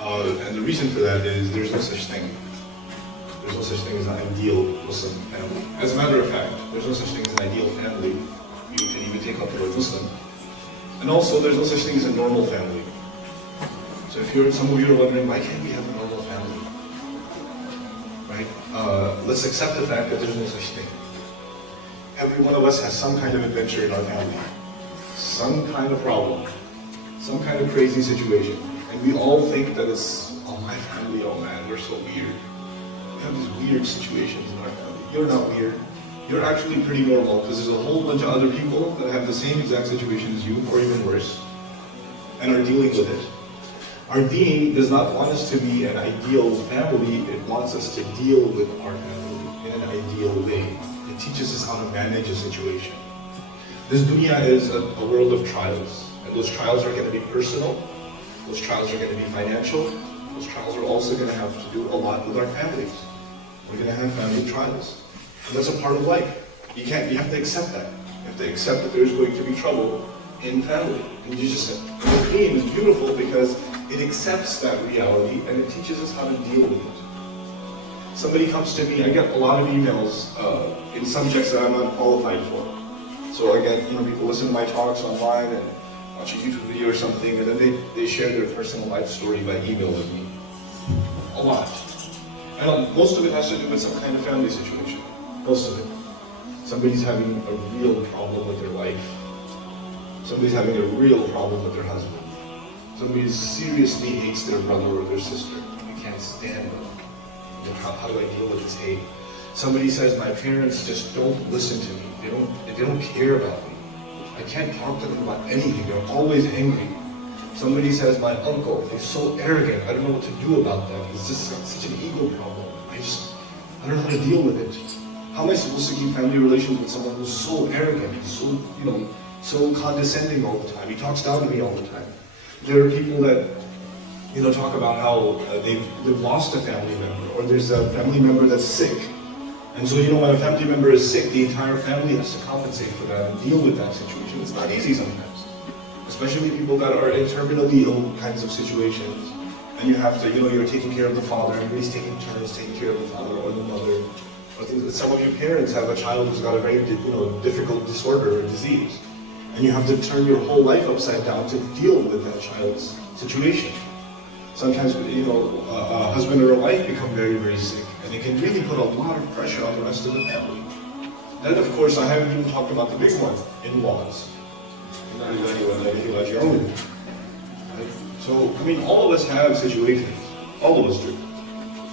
And the reason for that is there's no such thing. There's no such thing as an ideal Muslim family. As a matter of fact, there's no such thing as an ideal family. You can even take out the word Muslim. And also, there's no such thing as a normal family. So if some of you are wondering, why can't we have a normal family? Right? Let's accept the fact that there's no such thing. Every one of us has some kind of adventure in our family. Some kind of problem. Some kind of crazy situation. And we all think that it's, oh, my family, oh man, we're so weird. We have these weird situations in our family. You're not weird. You're actually pretty normal, because there's a whole bunch of other people that have the same exact situation as you, or even worse, and are dealing with it. Our deen does not want us to be an ideal family, it wants us to deal with our family in an ideal way. It teaches us how to manage a situation. This dunya is a world of trials, and those trials are going to be personal, those trials are going to be financial, those trials are also going to have to do a lot with our families. We're going to have family trials. And that's a part of life. You have to accept that. You have to accept that there's going to be trouble in family. And you just said, the deen is beautiful because it accepts that reality and it teaches us how to deal with it. Somebody comes to me, I get a lot of emails in subjects that I'm not qualified for. So I get, people listen to my talks online and watch a YouTube video or something, and then they share their personal life story by email with me. A lot. And most of it has to do with some kind of family situation. Most of it. Somebody's having a real problem with their wife. Somebody's having a real problem with their husband. Somebody seriously hates their brother or their sister. You can't stand them. How do I deal with this hate? Somebody says, my parents just don't listen to me. They don't care about me. I can't talk to them about anything. They're always angry. Somebody says, my uncle, he's so arrogant. I don't know what to do about that. It's just such an ego problem. I don't know how to deal with it. How am I supposed to keep family relations with someone who's so arrogant, so condescending all the time? He talks down to me all the time. There are people that, talk about how they've lost a family member, or there's a family member that's sick. And so, when a family member is sick, the entire family has to compensate for that and deal with that situation. It's not easy sometimes. Especially people that are in terminally ill kinds of situations. And you have to, you're taking care of the father, everybody's taking turns taking care of the father or the mother. Or things that some of your parents have a child who's got a very, difficult disorder or disease. And you have to turn your whole life upside down to deal with that child's situation. Sometimes, a husband or a wife become very, very sick. And it can really put a lot of pressure on the rest of the family. Then, of course, I haven't even talked about the big one, in-laws. So, all of us have situations. All of us do.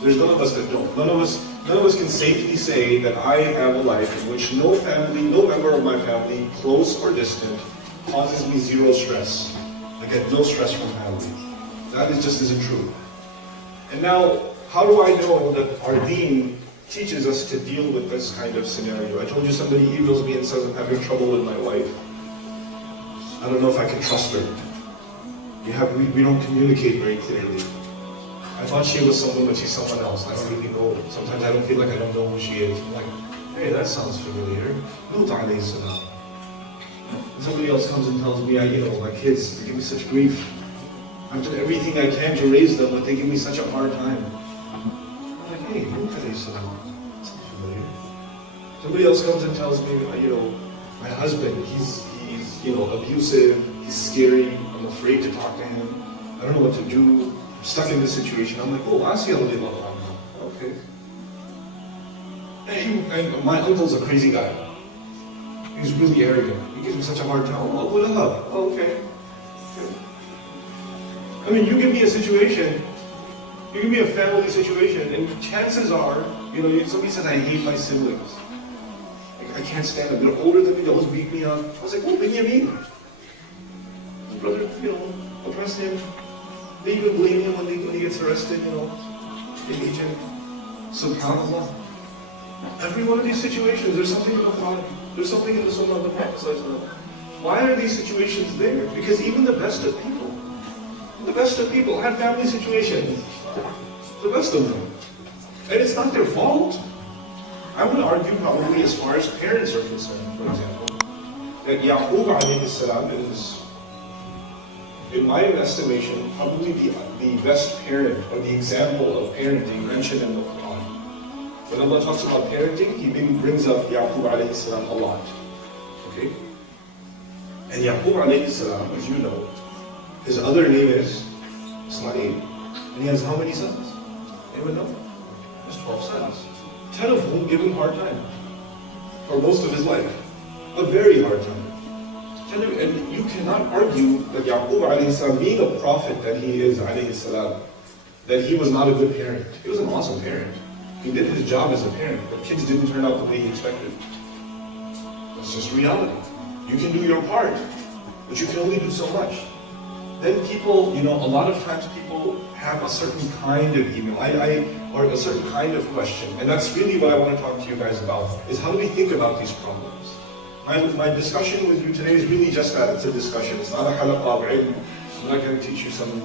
There's none of us that don't. None of us can safely say that I have a life in which no member of my family, close or distant, causes me zero stress. I get no stress from family. That just isn't true. And now, how do I know that our deen teaches us to deal with this kind of scenario? I told you somebody emails me and says, I'm having trouble with my wife. I don't know if I can trust her. We don't communicate very clearly. I thought she was someone, but she's someone else. I don't really know. Sometimes I don't feel like I don't know who she is. I'm like, hey, that sounds familiar. Lut alayhi salam. Somebody else comes and tells me, my kids, they give me such grief. I've done everything I can to raise them, but they give me such a hard time. I'm like, hey, Lut alayhi salam. That sounds familiar. Somebody else comes and tells me, my husband, he's abusive, he's scary, I'm afraid to talk to him, I don't know what to do, I'm stuck in this situation. I'm like, oh, Asiya radiallahu anha. Okay. And my uncle's a crazy guy. He's really arrogant. He gives me such a hard time. Oh, okay. You give me a situation, you give me a family situation, and chances are, somebody says, I hate my siblings. I can't stand them. They're older than me, they always beat me up. I was like, oh, Binyamin. His brother, oppressed him. They even blame him when he gets arrested, in Egypt. SubhanAllah. Every one of these situations, there's something in the Qur'an, there's something in the Sunnah of the Prophet. Why are these situations there? Because even the best of people have family situations. The best of them. And it's not their fault. I would argue probably as far as parents are concerned, for example, that Yaqub alayhi salam is in my estimation, probably the best parent or the example of parenting mentioned in the Qur'an. When Allah talks about parenting, He brings up Yaqub alayhi salam a lot. Okay? And Yaqub alayhi salam, as you know, his other name is Ismail. And he has how many sons? Anyone know? He has 12 sons. 10 of whom give him a hard time. For most of his life. A very hard time. And you cannot argue that Yaqub alayhi salam, being a prophet that he is alayhi salam, that he was not a good parent. He was an awesome parent. He did his job as a parent, but kids didn't turn out the way he expected. That's just reality. You can do your part, but you can only do so much. Then people, a lot of times people have a certain kind of email, or a certain kind of question, and that's really what I want to talk to you guys about, is how do we think about these problems? My discussion with you today is really just that, it's a discussion. It's not a halaqah of ilm. I'm not going to teach you something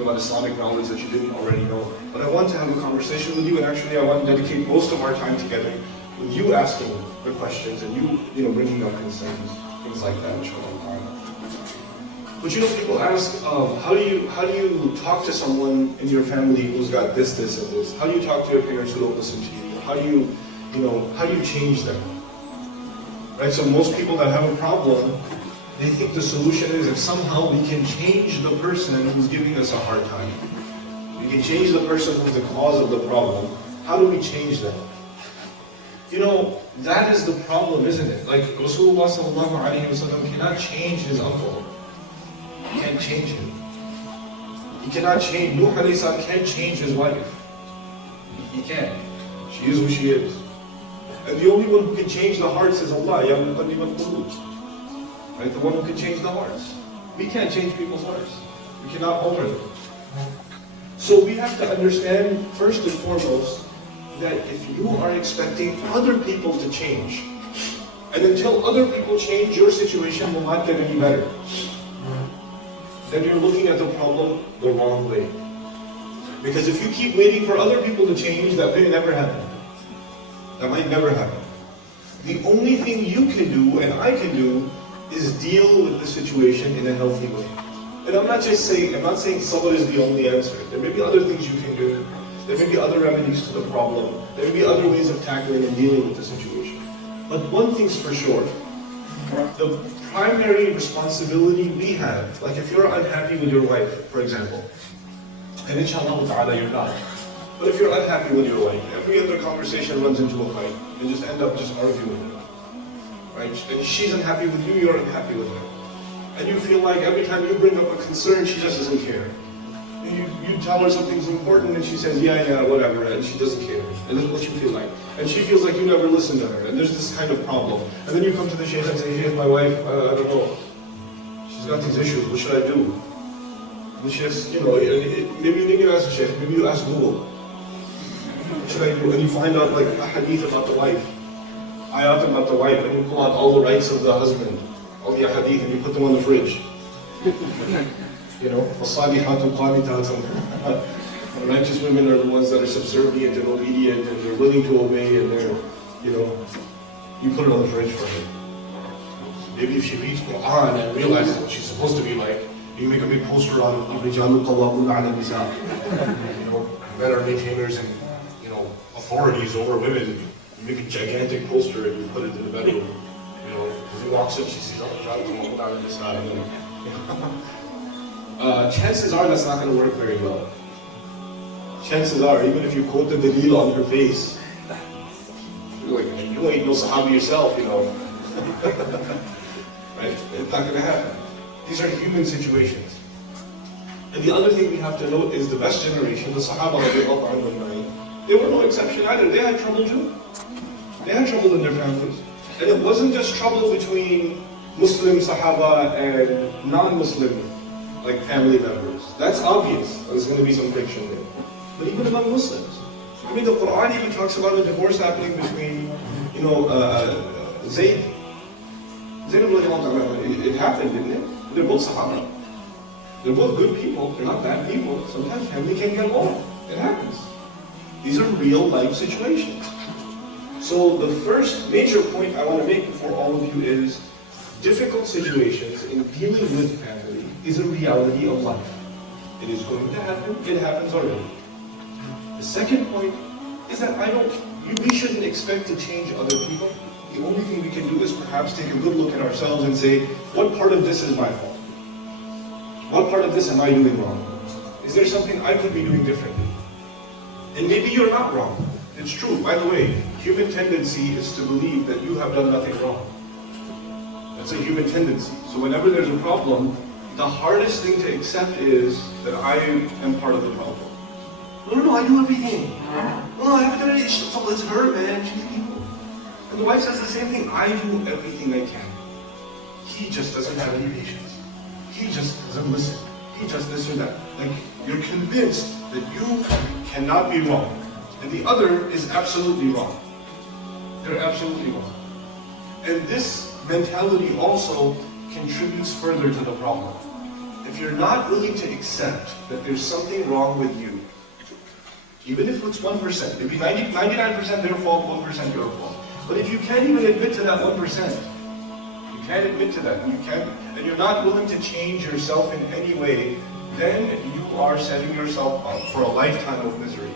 about Islamic knowledge that you didn't already know. But I want to have a conversation with you, and actually I want to dedicate most of our time together with you asking the questions, and you bringing up concerns, things like that, inshallah. But people ask, how do you talk to someone in your family who's got this, and this? How do you talk to your parents who don't listen to you? How do you change them? Right? So most people that have a problem, they think the solution is if somehow we can change the person who's giving us a hard time. We can change the person who's the cause of the problem. How do we change them? That is the problem, isn't it? Like Rasulullah sallallahu alaihi wasallam cannot change his uncle. He can't change him. He cannot change. Nuh alayhi salam can't change his wife. He can't. She is who she is. And the only one who can change the hearts is Allah. Ya muqallib al-qulub. Right? The one who can change the hearts. We can't change people's hearts. We cannot alter them. So we have to understand, first and foremost, that if you are expecting other people to change, and until other people change, your situation will not get any better, then you're looking at the problem the wrong way. Because if you keep waiting for other people to change, that may never happen. That might never happen. The only thing you can do, and I can do, is deal with the situation in a healthy way. And I'm not saying sabr is the only answer. There may be other things you can do. There may be other remedies to the problem. There may be other ways of tackling and dealing with the situation. But one thing's for sure. The primary responsibility we have, like if you're unhappy with your wife, for example, and inshallah ta'ala you're not, but if you're unhappy with your wife, every other conversation runs into a fight, and just end up just arguing with her. Right? And she's unhappy with you, you're unhappy with her. And you feel like every time you bring up a concern, she just doesn't care. You tell her something's important, and she says, yeah, whatever, and she doesn't care. And that's what you feel like. And she feels like you never listen to her, and there's this kind of problem. And then you come to the shaykh and say, hey, my wife, I don't know, she's got these issues, what should I do? And the shaykh's, maybe you didn't ask the shaykh, maybe you ask Google. What should I do? And you find out like a hadith about the wife, ayat about the wife, and you pull out all the rights of the husband, all the hadith, and you put them on the fridge. فَالصَّالِحَاتُ قَانِتَاتٌ. The righteous women are the ones that are subservient and obedient, and they're willing to obey, and they're, you put it on the fridge for her. Maybe if she reads Qur'an and realizes what she's supposed to be like, you make a big poster on الرِّجَالُ قَوَّامُونَ عَلَى النِّسَاءِ. Men are maintainers and authorities over women. You make a gigantic poster and you put it in the bedroom. If he walks in, she sees الرِّجَالُ قَوَّامُونَ عَلَى النِّسَاءِ. Chances are that's not going to work very well. Chances are, even if you quote the dalil on her face, you're like, you ain't no Sahabi yourself, Right? It's not going to happen. These are human situations. And the other thing we have to note is the best generation, the Sahaba, they were no exception either. They had trouble too. They had trouble in their families. And it wasn't just trouble between Muslim Sahaba and non-Muslim family members. That's obvious. There's going to be some friction there. But even among Muslims. The Qur'an even talks about a divorce happening between, Zayd. It happened, didn't it? They're both Sahaba. They're both good people. They're not bad people. Sometimes family can get along. It happens. These are real life situations. So the first major point I want to make before all of you is difficult situations in dealing with family family is a reality of life. It is going to happen. It happens already. The second point is that we shouldn't expect to change other people. The only thing we can do is perhaps take a good look at ourselves and say, what part of this is my fault? What part of this am I doing wrong? Is there something I could be doing differently? And maybe you're not wrong. It's true. By the way, human tendency is to believe that you have done nothing wrong. That's a human tendency. So whenever there's a problem, the hardest thing to accept is that I am part of the problem. No, I do everything. No, I haven't done anything. So it's her, man. She's evil. And the wife says the same thing. I do everything I can. He just doesn't have any patience. He just doesn't listen. He just this or that. Like, you're convinced that you cannot be wrong. And the other is absolutely wrong. They're absolutely wrong. And this mentality also contributes further to the problem. If you're not willing to accept that there's something wrong with you, even if it's 1%, maybe 99% their fault, 1% your fault. But if you can't even admit to that 1%, you can't admit to that, and you're not willing to change yourself in any way, then you are setting yourself up for a lifetime of misery.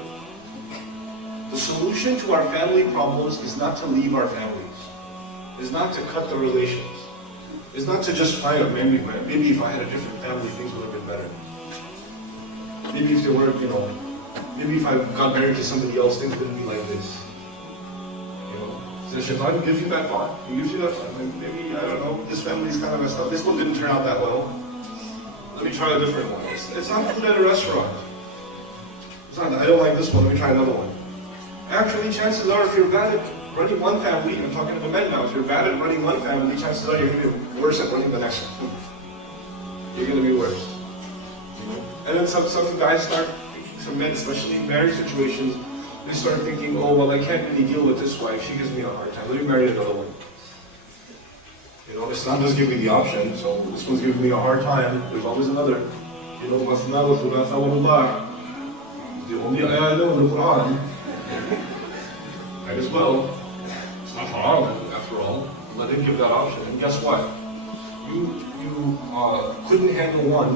The solution to our family problems is not to leave our families, is not to cut the relations, is not to just find a maybe if I had a different family, things would have been better. Maybe if they were, maybe if I got married to somebody else, things wouldn't be like this. So Shaitan gives you that thought. He gives you that thought. Maybe, I don't know, this family's kind of messed up. This one didn't turn out that well. Let me try a different one. It's not food at a restaurant. It's not, I don't like this one, let me try another one. Actually, chances are, if you're bad at running one family, I'm talking to the men now, if you're bad at running one family, chances are you're going to be worse at running the next one. You're going to be worse. And then some guys start, some men, especially in marriage situations, they start thinking, oh, well, I can't really deal with this wife. She gives me a hard time. Let me marry another one. Islam does give me the option, so this one's giving me a hard time. There's always another. Masna wa thulatha wa ruba'. The only ayah I know in the Qur'an. Might as well. It's not haram, after all. Let him give that option. And guess what? You couldn't handle one,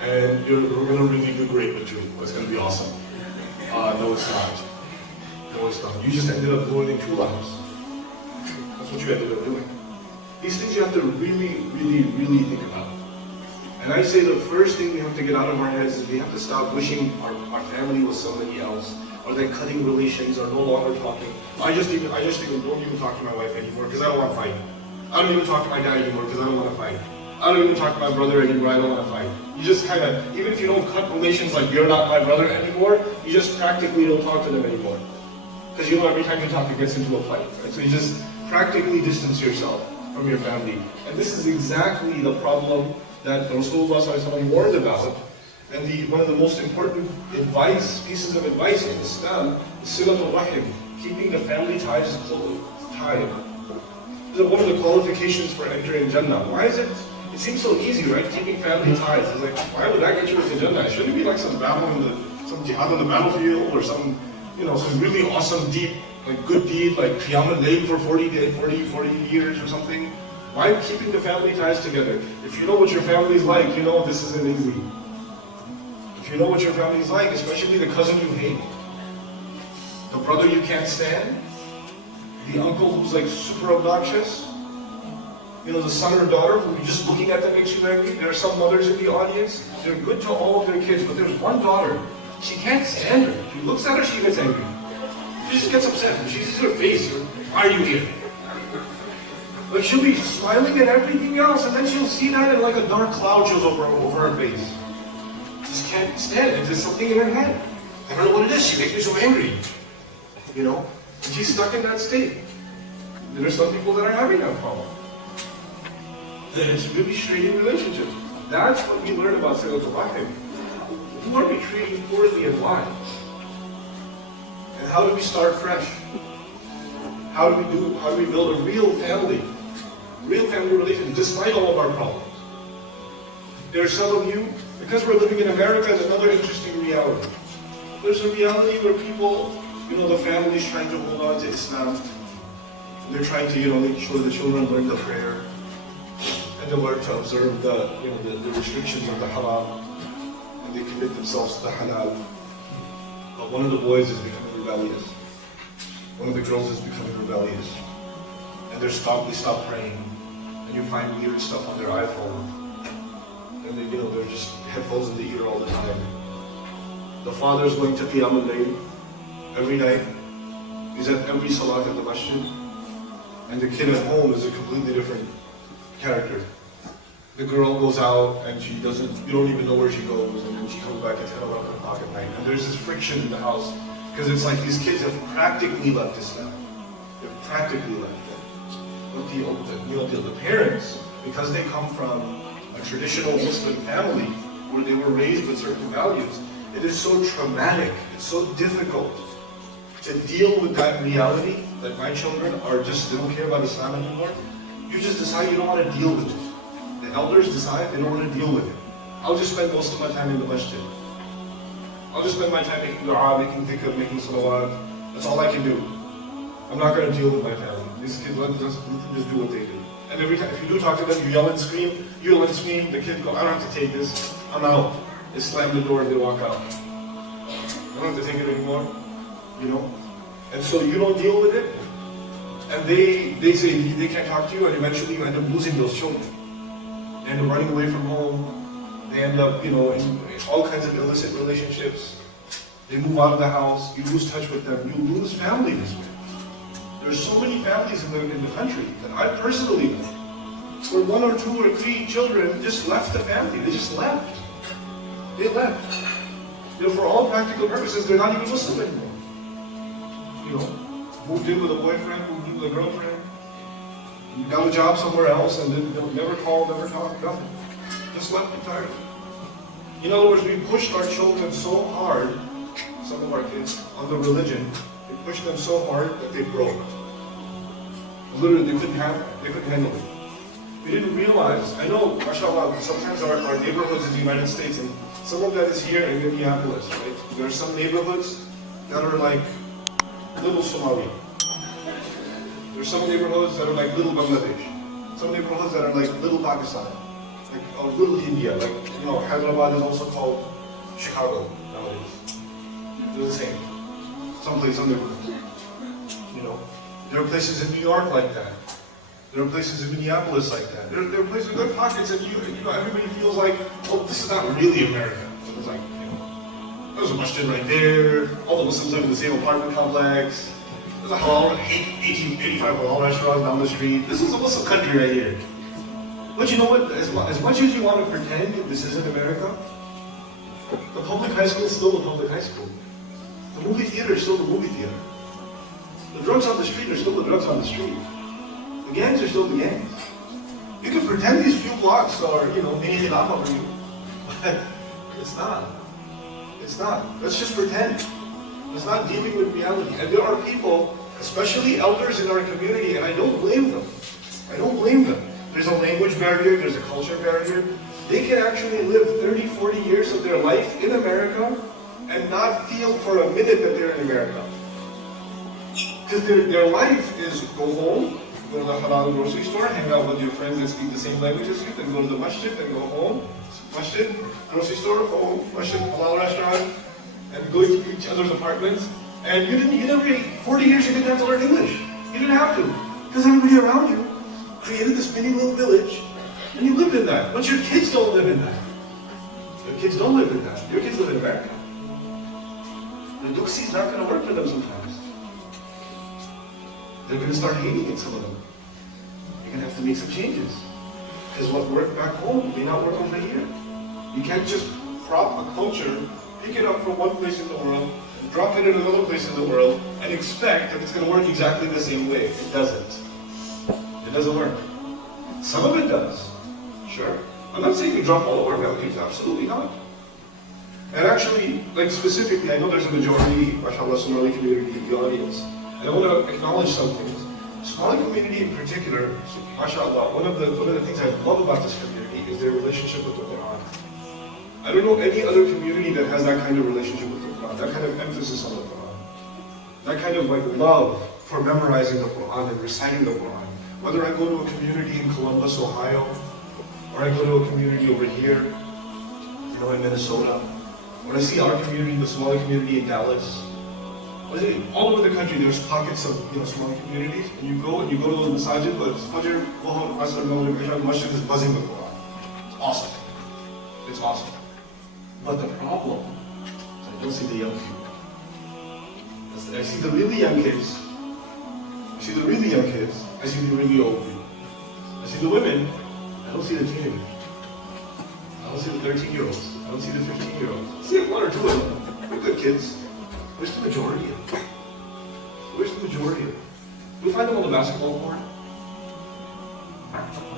and you're going to really do great with two. It's going to be awesome. No, it's not. No, it's not. You just ended up ruining two lives. That's what you ended up doing. These things you have to really, really, really think about. And I say the first thing we have to get out of our heads is we have to stop wishing our family was somebody else, or that cutting relations, or no longer talking. I just even don't even talk to my wife anymore because I don't want to fight. I don't even talk to my dad anymore because I don't want to fight. I don't even talk to my brother anymore, I don't want to fight. You just kind of, even if you don't cut relations like you're not my brother anymore, you just practically don't talk to them anymore. Because every time you talk, it gets into a fight, right? So you just practically distance yourself from your family. And this is exactly the problem that Rasulullah ﷺ warned about. And one of the most important pieces of advice in Islam is silatul rahim, keeping the family ties tied. One of the qualifications for entering Jannah. Why is it? It seems so easy, right? Keeping family ties. It's like, why would that get you into Jannah? It shouldn't be like some battle some jihad on the battlefield, or some really awesome, deep, good deed, like Qiyam al-Layl for 40 years or something. Why keeping the family ties together? If you know what your family's like, you know this isn't easy. If you know what your family's like, especially the cousin you hate, the brother you can't stand, the uncle who's super obnoxious, the son or daughter who just looking at them makes you angry. There are some mothers in the audience, they're good to all of their kids, but there's one daughter, she can't stand her. She looks at her, she gets angry. She just gets upset. She sees her face, why are you here? She'll be smiling at everything else, and then she'll see that and a dark cloud shows over her face. Just can't stand it. There's something in her head. I don't know what it is, she makes me so angry. And she's stuck in that state. There are some people that are having that problem. And it's really straining relationships. That's what we learn about silatul rahim. Who are we treating poorly and why? And how do we start fresh? How do we build a real family relationship despite all of our problems? There are some of you, because we're living in America, there's another interesting reality. There's a reality where people, the family's trying to hold on to Islam. They're trying to, make sure the children learn the prayer. and they learn to observe the restrictions of the haram, and they commit themselves to the halal. But one of the boys is becoming rebellious. One of the girls is becoming rebellious. And they stop praying. And you find weird stuff on their iPhone. And they're just headphones in the ear all the time. The father's going to Qiyam al-Layl every night. He's at every salat in the masjid. And the kid at home is a completely different character. The girl goes out and you don't even know where she goes, and then she comes back at 10, 11 o'clock at night. And there's this friction in the house, because it's like these kids have practically left Islam. They've practically left it. But the parents, because they come from a traditional Muslim family, where they were raised with certain values, it is so traumatic, it's so difficult to deal with that reality that my children they don't care about Islam anymore. You just decide you don't want to deal with it. The elders decide they don't want to deal with it. I'll just spend most of my time in the masjid. I'll just spend my time making dua, making dhikr, making salawat. That's all I can do. I'm not going to deal with my family. These kids let them just do what they do. And every time, if you do talk to them, you yell and scream, the kids go, I don't have to take this, I'm out. They slam the door and they walk out. I don't have to take it anymore, And so you don't deal with it, and they say they can't talk to you, and eventually you end up losing those children. They end up running away from home. They end up, in all kinds of illicit relationships. They move out of the house. You lose touch with them. You lose family this way. There's so many families in the country that I personally know, where 1 or 2 or 3 children just left the family. They just left. They left. For all practical purposes, they're not even Muslim anymore. Moved in with a boyfriend, moved in with a girlfriend, got a job somewhere else, and then they'll never call, never talk, nothing. Just left entirely. In other words, we pushed our children so hard, some of our kids, on the religion. We pushed them so hard that they broke. Literally, they couldn't handle it. We didn't realize, I know, mashallah, sometimes our neighborhoods in the United States, and some of that is here in Minneapolis, right? There are some neighborhoods that are like little Somalia. There's some neighborhoods that are like little Bangladesh. Some neighborhoods that are like little Pakistan. Or little India. Hyderabad is also called Chicago nowadays. They're the same. Someplace under. There are places in New York like that. There are places in Minneapolis like that. There are places, there are pockets that everybody feels like, oh, this is not really America. It's like, there's a masjid right there. All the Muslims live in the same apartment complex. There's a halal, 85 halal restaurants down the street. This is a Muslim country right here. But you know what? As much as you want to pretend this isn't America, the public high school is still the public high school. The movie theater is still the movie theater. The drugs on the street are still the drugs on the street. The gangs are still the gangs. You can pretend these few blocks are, mini khilafah for you. But it's not. It's not. Let's just pretend. It's not dealing with reality. And there are people, especially elders in our community, and I don't blame them. I don't blame them. There's a language barrier, there's a culture barrier. They can actually live 30, 40 years of their life in America and not feel for a minute that they're in America. Because their life is go home, go to the halal grocery store, hang out with your friends that speak the same language as you, then go to the masjid, then go home, masjid, grocery store, home, masjid, halal restaurant, and go to each other's apartments. And you never, 40 years you didn't have to learn English. You didn't have to. Because everybody around you created this mini little village, and you lived in that. But your kids don't live in that. Your kids don't live in that. Your kids live in America. The duxi is not going to work for them sometimes. They're going to start hating it, some of them. You're going to have to make some changes. Because what worked back home may not work over here. You can't just prop a culture, pick it up from one place in the world, and drop it in another place in the world, and expect that it's going to work exactly the same way. It doesn't. It doesn't work. Some of it does. Sure. I'm not saying we drop all of our values. Absolutely not. And actually, specifically, I know there's a majority, mashallah, Somali community in the audience. And I want to acknowledge some things. Somali community in particular, mashallah, one of the things I love about this community is their relationship with the Qur'an. I don't know any other community that has that kind of relationship with the Qur'an, that kind of emphasis on the Qur'an, that kind of love for memorizing the Qur'an and reciting the Qur'an. Whether I go to a community in Columbus, Ohio, or I go to a community over here, you know, in Minnesota, or I see our community, the smaller community in Dallas. All over the country, there's pockets of, you know, smaller communities, and you go to the masajid, but Fajr, Dhuhr, Asr, Maghrib, Isha, the masjid is buzzing with Qur'an. It's awesome. It's awesome. But the problem is I don't see the young people. I see the really young kids. I see the really young kids. I see the really old people. I see the women. I don't see the teenagers. I don't see the 13-year-olds. I don't see the 15-year-olds. I see one or two of them. They're good kids. Where's the majority of them? Where's the majority of them? You'll find them on the basketball court.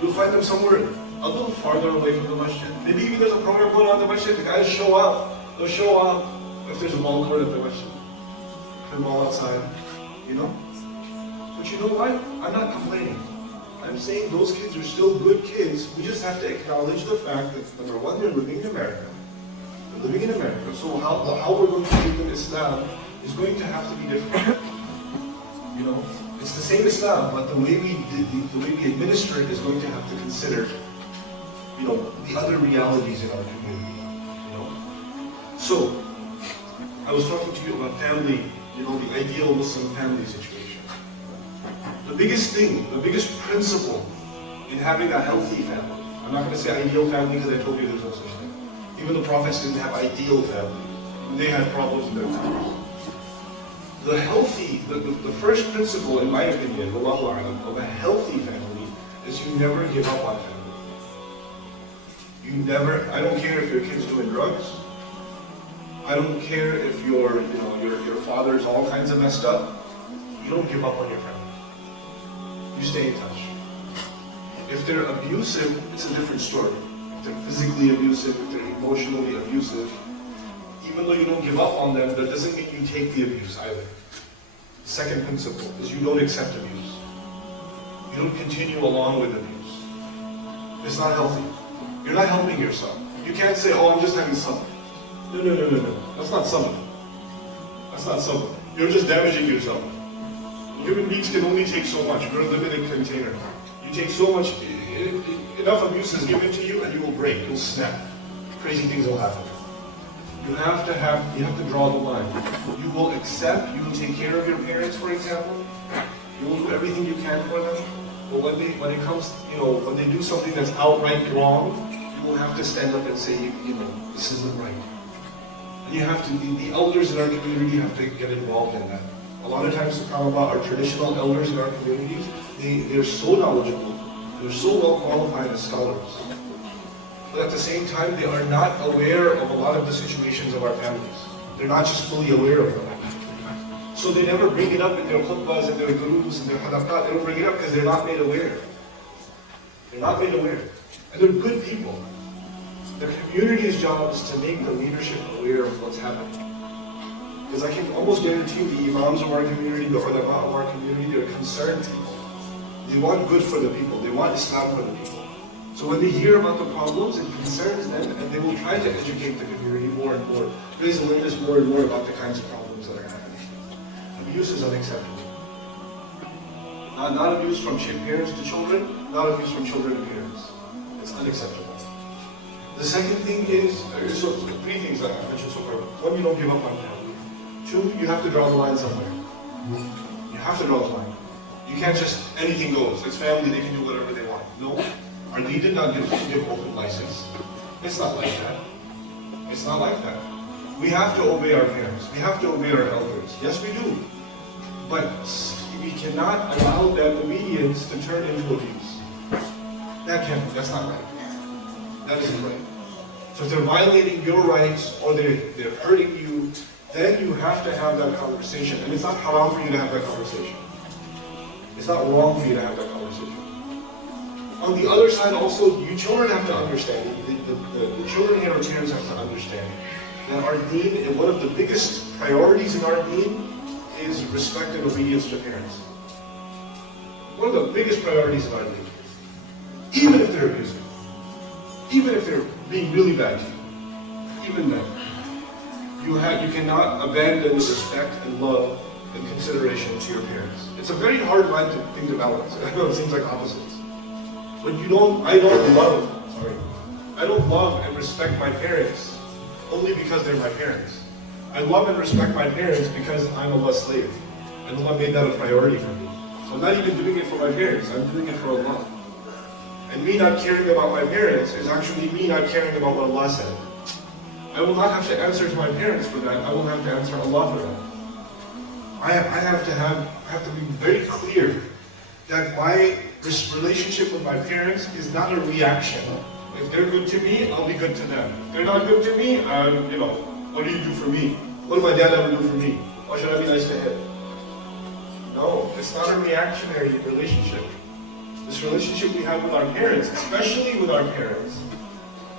You'll find them somewhere a little farther away from the masjid. Maybe even there's a program going on in the masjid. The guys show up. They'll show up if there's a ball court at the masjid. Play ball outside, you know? But you know what? I'm not complaining. I'm saying those kids are still good kids. We just have to acknowledge the fact that, number one, they're living in America. They're living in America. So how we're going to treat them Islam is going to have to be different. You know? It's the same Islam, but the way we administer it is going to have to consider, you know, the other realities in our community. You know? So, I was talking to you about family, you know, the ideal Muslim family situation. The biggest thing, the biggest principle in having a healthy family, I'm not going to say ideal family because I told you there's no such thing. Even the prophets didn't have ideal families. They had problems in their families. The healthy, the first principle, in my opinion, of a healthy family is you never give up on family. You never, I don't care if your kid's doing drugs. I don't care if your father's all kinds of messed up. You don't give up on your family. You stay in touch. If they're abusive, it's a different story. If they're physically abusive, if they're emotionally abusive, even though you don't give up on them, that doesn't mean you take the abuse either. Second principle is you don't accept abuse. You don't continue along with abuse. It's not healthy. You're not helping yourself. You can't say, oh, I'm just having some. No. That's not some. That's not some. You're just damaging yourself. Human beings can only take so much. We're a limited container. You take so much, enough abuse is given to you and you will break, you'll snap. Crazy things will happen. You have to draw the line. You will accept, you will take care of your parents, for example. You will do everything you can for them. But when it comes, when they do something that's outright wrong, you will have to stand up and say, this isn't right. And you have to, the elders in our community have to get involved in that. A lot of times, our traditional elders in our communities, they're so knowledgeable, they're so well qualified as scholars. But at the same time, they are not aware of a lot of the situations of our families. They're not just fully aware of them. So they never bring it up in their khutbahs and their gurus and their halaqat. They don't bring it up because they're not made aware. They're not made aware. And they're good people. The community's job is to make the leadership aware of what's happening. Because I can almost guarantee you the imams of our community, the ulama of our community, they're concerned people. They want good for the people. They want Islam for the people. So when they hear about the problems, it concerns them, and they will try to educate the community more and more, raise awareness more and more about the kinds of problems that are happening. Abuse is unacceptable. Not abuse from parents to children, not abuse from children to parents. It's unacceptable. The second thing is, so three things that I mentioned so far. One, you don't give up on family. Two, you have to draw the line somewhere. You have to draw the line. You can't just, anything goes. It's family, they can do whatever they want. No. Our leader did not give open license. It's not like that. It's not like that. We have to obey our parents. We have to obey our elders. Yes, we do. But we cannot allow that obedience to turn into abuse. That's not right. That isn't right. So if they're violating your rights or they're hurting you, then you have to have that conversation. And it's not haram for you to have that conversation. It's not wrong for you to have that conversation. On the other side also, you children have to understand, the children and our parents have to understand that our deen, and one of the biggest priorities in our deen is respect and obedience to parents. One of the biggest priorities in our deen. Even if they're abusive. Even if they're being really bad to you. Even then. You cannot abandon the respect and love and consideration to your parents. It's a very hard line to balance. I know it seems like opposites. But I don't love sorry. I don't love and respect my parents only because they're my parents. I love and respect my parents because I'm Allah's slave. And Allah made that a priority for me. So I'm not even doing it for my parents, I'm doing it for Allah. And me not caring about my parents is actually me not caring about what Allah said. I will not have to answer to my parents for that, I will have to answer Allah for that. I have to be very clear that my relationship with my parents is not a reaction. If they're good to me, I'll be good to them. If they're not good to me, what do you do for me? What did my dad ever do for me? Why should I be nice to him? No, it's not a reactionary relationship. This relationship we have with our parents, especially with our parents,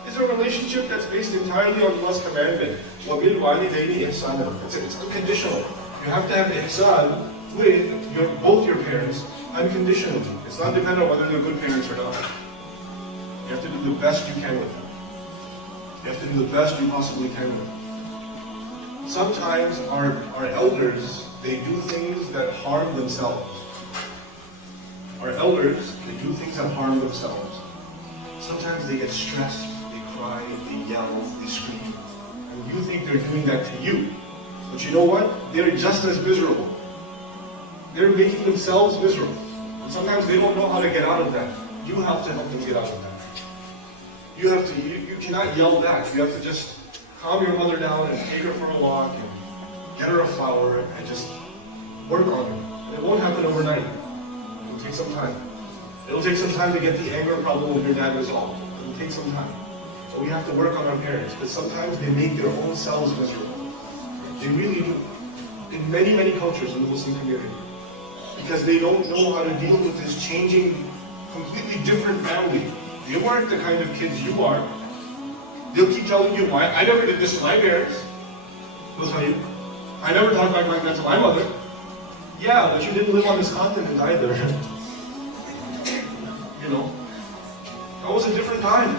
is a relationship that's based entirely on Allah's commandment. وَبِالْوَالِدَيْنِ إِحْسَانًا. It's unconditional. You have to have ihsan with both your parents unconditionally. It's not dependent on whether they're good parents or not. You have to do the best you can with them. You have to do the best you possibly can with them. Sometimes our elders, they do things that harm themselves. Our elders, they do things that harm themselves. Sometimes they get stressed, they cry, they yell, they scream. And you think they're doing that to you. But you know what? They're just as miserable. They're making themselves miserable. And sometimes they don't know how to get out of that. You have to help them get out of that. You cannot yell back. You have to just calm your mother down and take her for a walk and get her a flower and just work on her. And it won't happen overnight. It will take some time. It will take some time to get the anger problem with your dad resolved. It will take some time. So we have to work on our parents, because sometimes they make their own selves miserable. They really do. In many, many cultures in the Muslim community. Because they don't know how to deal with this changing, completely different family. You aren't the kind of kids you are. They'll keep telling you, why I never did this to my parents. They'll tell you, I never talked back like that to my mother. Yeah, but you didn't live on this continent either. That was a different time.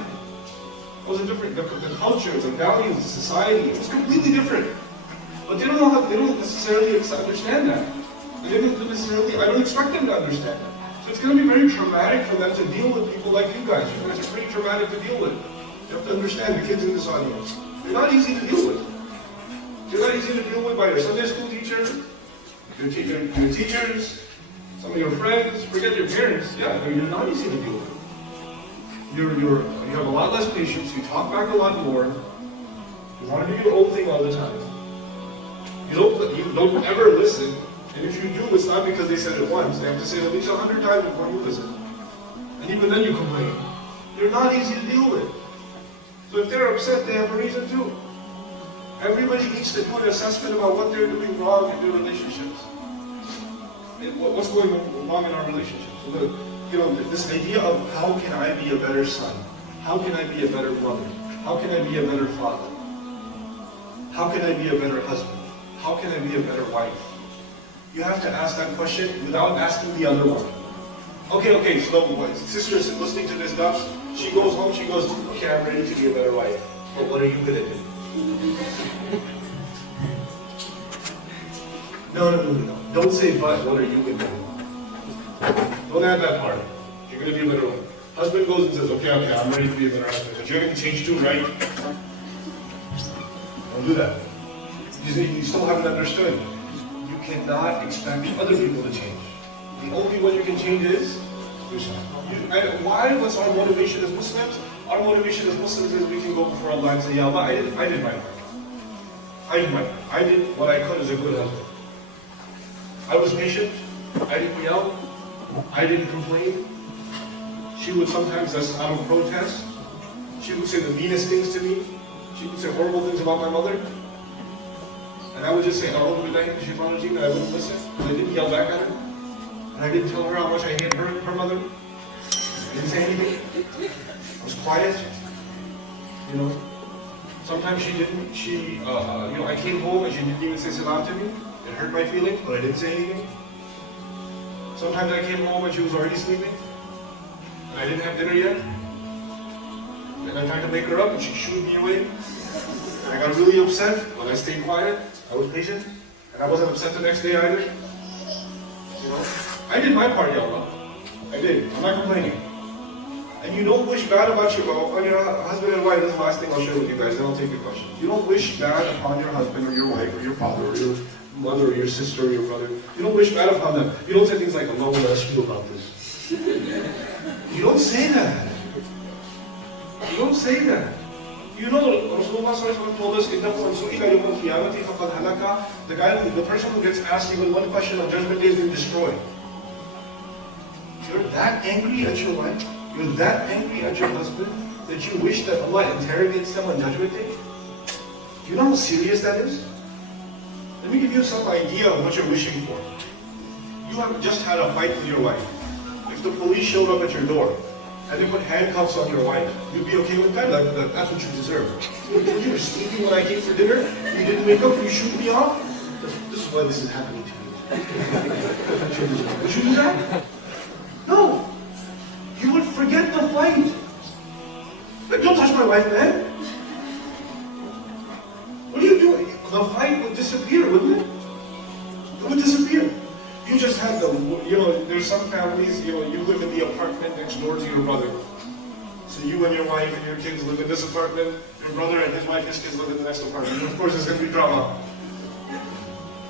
It was a different, the culture, the values, the society, it was completely different. But they don't necessarily understand that. I don't expect them to understand that. So it's going to be very traumatic for them to deal with people like you guys. You guys are pretty traumatic to deal with. You have to understand the kids in this audience. They're not easy to deal with. They're not easy to deal with by your Sunday school teacher, your teachers, some of your friends. Forget your parents. Yeah, you're not easy to deal with. You have a lot less patience. You talk back a lot more. You want to do your own thing all the time. You don't ever listen. And if you do, it's not because they said it once. They have to say it at least 100 times before you listen. And even then you complain. They're not easy to deal with. So if they're upset, they have a reason too. Everybody needs to do an assessment about what they're doing wrong in their relationships. What's going wrong in our relationships? So this idea of how can I be a better son? How can I be a better brother? How can I be a better father? How can I be a better husband? How can I be a better wife? You have to ask that question without asking the other one. Okay, so my sister's listening to this dance. She goes home, she goes, okay, I'm ready to be a better wife. But what are you going to do? No. Don't say but, what are you going to do? Don't add that part. You're going to be a better wife. Husband goes and says, okay, I'm ready to be a better husband. But you're going to change too, right? Don't do that. You still haven't understood. You cannot expect other people to change. The only way you can change is yourself. Why? What's our motivation as Muslims? Our motivation as Muslims is we can go before Allah and say, Ya Allah, I did my part. I did what I could as a good husband. I was patient. I didn't yell. I didn't complain. She would sometimes, out of protest, she would say the meanest things to me. She would say horrible things about my mother. And I would just say, and I wouldn't listen. And I didn't yell back at her. And I didn't tell her how much I hated her mother. I didn't say anything. I was quiet. Sometimes she didn't, I came home and she didn't even say salam to me. It hurt my feelings, but I didn't say anything. Sometimes I came home and she was already sleeping. And I didn't have dinner yet. And I tried to wake her up and she shooed me away. And I got really upset, but I stayed quiet. I was patient. And I wasn't upset the next day either. I did my part, Ya Allah. I did. I'm not complaining. And you don't wish bad about on your husband and wife. This is the last thing I'll share with you guys, then I'll take your questions. You don't wish bad upon your husband or your wife or your father or your mother or your sister or your brother. You don't wish bad upon them. You don't say things like, Allah will ask you about this. You don't say that. You don't say that. You know, Rasulullah told us, the person who gets asked even one question on Judgment Day is been destroyed. You're that angry at your wife? You're that angry at your husband that you wish that Allah interrogates them on Judgment Day? Do you know how serious that is? Let me give you some idea of what you're wishing for. You have just had a fight with your wife. If the police showed up at your door and they put handcuffs on your wife, you'd be okay with that? That's what you deserve. You were sleeping when I came for dinner, you didn't wake up, you shoot me off? This is why this is happening to you. Would you do that? No. You would forget the fight. Like, don't touch my wife, man. What are you doing? The fight would disappear, wouldn't it? It would disappear. You just had there's some families, you live in the apartment next door to your brother. So you and your wife and your kids live in this apartment, your brother and his wife, his kids live in the next apartment. And of course there's going to be drama.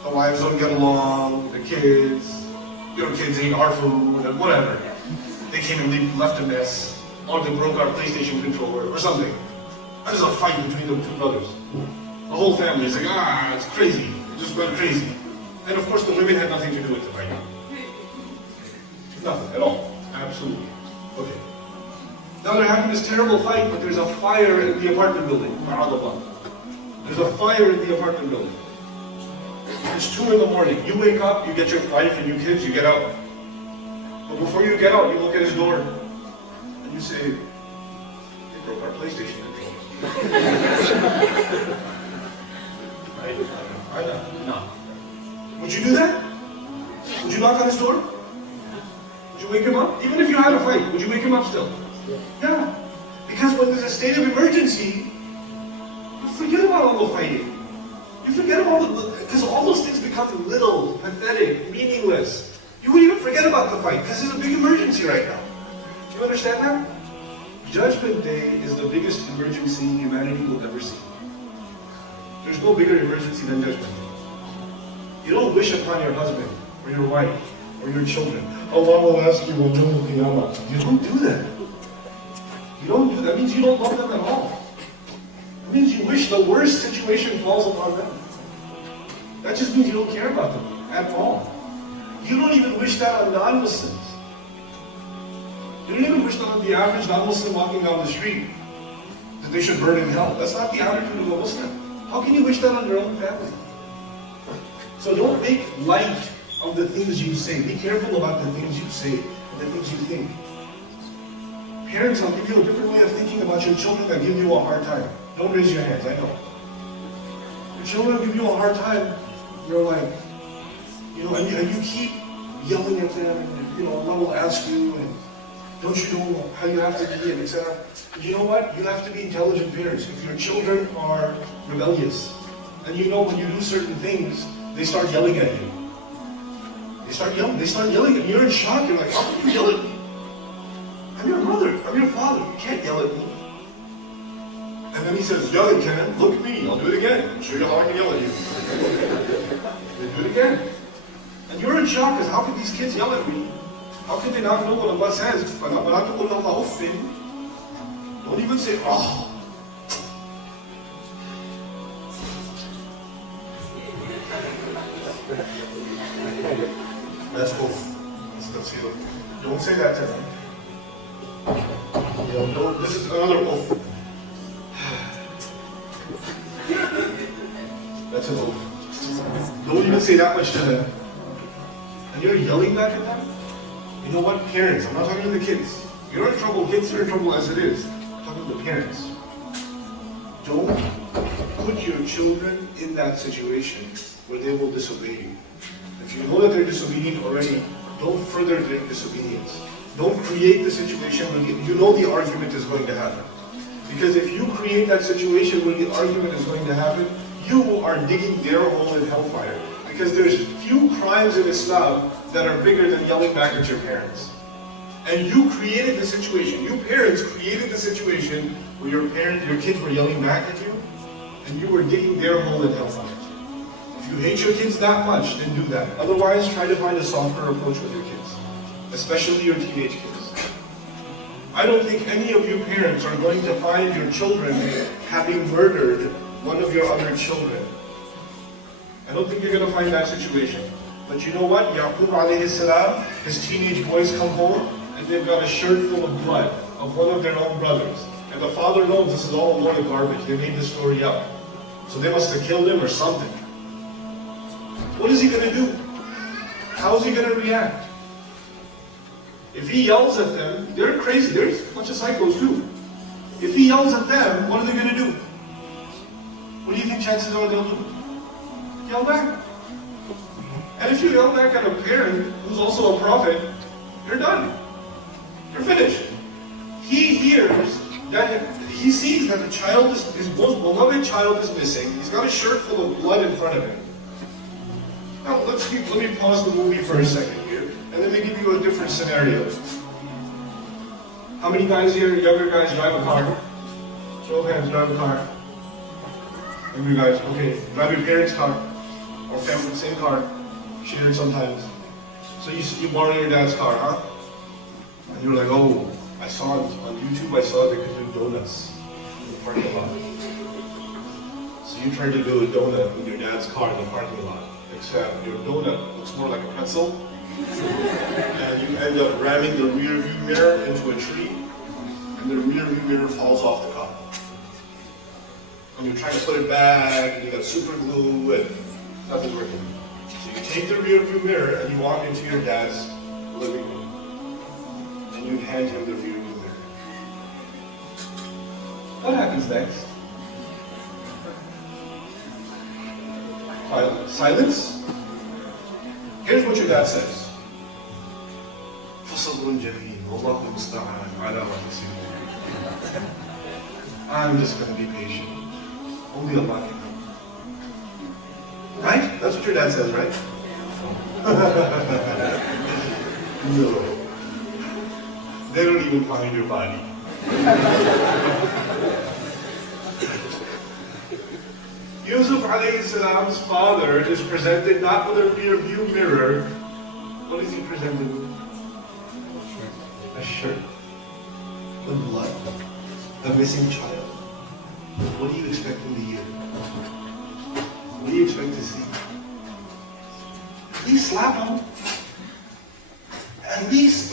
The wives don't get along, the kids, kids ate our food, and whatever. They came and left a mess, or they broke our PlayStation controller, or something. That is a fight between the two brothers. The whole family is like, it's crazy. It just went crazy. And of course the women had nothing to do with it right now. Nothing at all. Absolutely. Okay. Now they're having this terrible fight, but there's a fire in the apartment building. There's a fire in the apartment building. It's 2 in the morning. You wake up, you get your wife and your kids, you get out. But before you get out, you look at his door, and you say, they broke our PlayStation controller. I know. No. Would you do that? Would you knock on his door? Would you wake him up? Even if you had a fight, would you wake him up still? Yeah. Because when there's a state of emergency, you forget about all the fighting. You forget about because all those things become little, pathetic, meaningless. You would even forget about the fight, because there's a big emergency right now. Do you understand that? Judgment Day is the biggest emergency humanity will ever see. There's no bigger emergency than Judgment Day. You don't wish upon your husband, or your wife, or your children, Allah will ask you on Yawm al-Qiyamah. You don't do that. You don't do that. That means you don't love them at all. It means you wish the worst situation falls upon them. That just means you don't care about them at all. You don't even wish that on non-Muslims. You don't even wish that on the average non-Muslim walking down the street, that they should burn in hell. That's not the attitude of a Muslim. How can you wish that on your own family? So don't make light of the things you say. Be careful about the things you say and the things you think. Parents, I'll give you a different way of thinking about your children that give you a hard time. Don't raise your hands, I know. Your children give you a hard time, you're like, and you keep yelling at them, and Allah will ask you, and don't you know how you have to be, and etc. But you know what? You have to be intelligent parents. If your children are rebellious, and when you do certain things, they start yelling at you. They start yelling, and you're in shock. You're like, how can you yell at me? I'm your mother, I'm your father. You can't yell at me. And then he says, yell at Ken, look at me, I'll do it again. I'll show you how I can yell at you. They do it again. And you're in shock, because how could these kids yell at me? How could they not know what Allah says? Don't even say, oh. That's both. Let's see. Don't say that to them. This is another oath. That's an oath. Don't even say that much to them. And you're yelling back at them? You know what? Parents, I'm not talking to the kids. You're in trouble, kids are in trouble as it is. I'm talking to the parents. Don't put your children in that situation where they will disobey you. If you know that they're disobedient already, don't further their disobedience. Don't create the situation where you know the argument is going to happen. Because if you create that situation where the argument is going to happen, you are digging their hole in hellfire. Because there's few crimes in Islam that are bigger than yelling back at your parents. And you created the situation. You parents created the situation where your kids were yelling back at you, and you were digging their hole in hellfire. If you hate your kids that much, then do that. Otherwise, try to find a softer approach with your kids, especially your teenage kids. I don't think any of you parents are going to find your children having murdered one of your other children. I don't think you're going to find that situation. But you know what? Yaqub alayhi salam, his teenage boys come home, and they've got a shirt full of blood of one of their own brothers. And the father knows this is all a load of garbage. They made this story up. So they must have killed him or something. What is he going to do? How is he going to react? If he yells at them, they're crazy. There's a bunch of psychos too. If he yells at them, what are they going to do? What do you think chances are they'll do? Yell back. And if you yell back at a parent who's also a prophet, you're done. You're finished. He hears that, he sees that the child is, his most beloved child is missing. He's got a shirt full of blood in front of him. Now let me pause the movie for a second here, and let me give you a different scenario. How many guys here, younger guys, drive a car? Show of hands, drive a car. Younger guys, okay. Drive your parents' car, or family, same car. Share it sometimes. So you borrow your dad's car, huh? And you're like, oh, I saw it on YouTube, I saw they could do donuts in the parking lot. So you try to do a donut with your dad's car in the parking lot, except your donut looks more like a pretzel, and you end up ramming the rear view mirror into a tree, and the rear view mirror falls off the car. And you're trying to put it back, and you got super glue, and nothing's working. So you take the rear view mirror, and you walk into your dad's living room. And you hand him the rear view mirror. What happens next? Silence? Here's what your dad says. I'm just going to be patient. Only Allah can help. Right? That's what your dad says, right? No. They don't even find your body. Yusuf alayhi salam's father is presented not with a rear view mirror. What is he presented with? A shirt. The blood. The missing child. What do you expect him to hear? What do you expect to see? At least slap him. At least,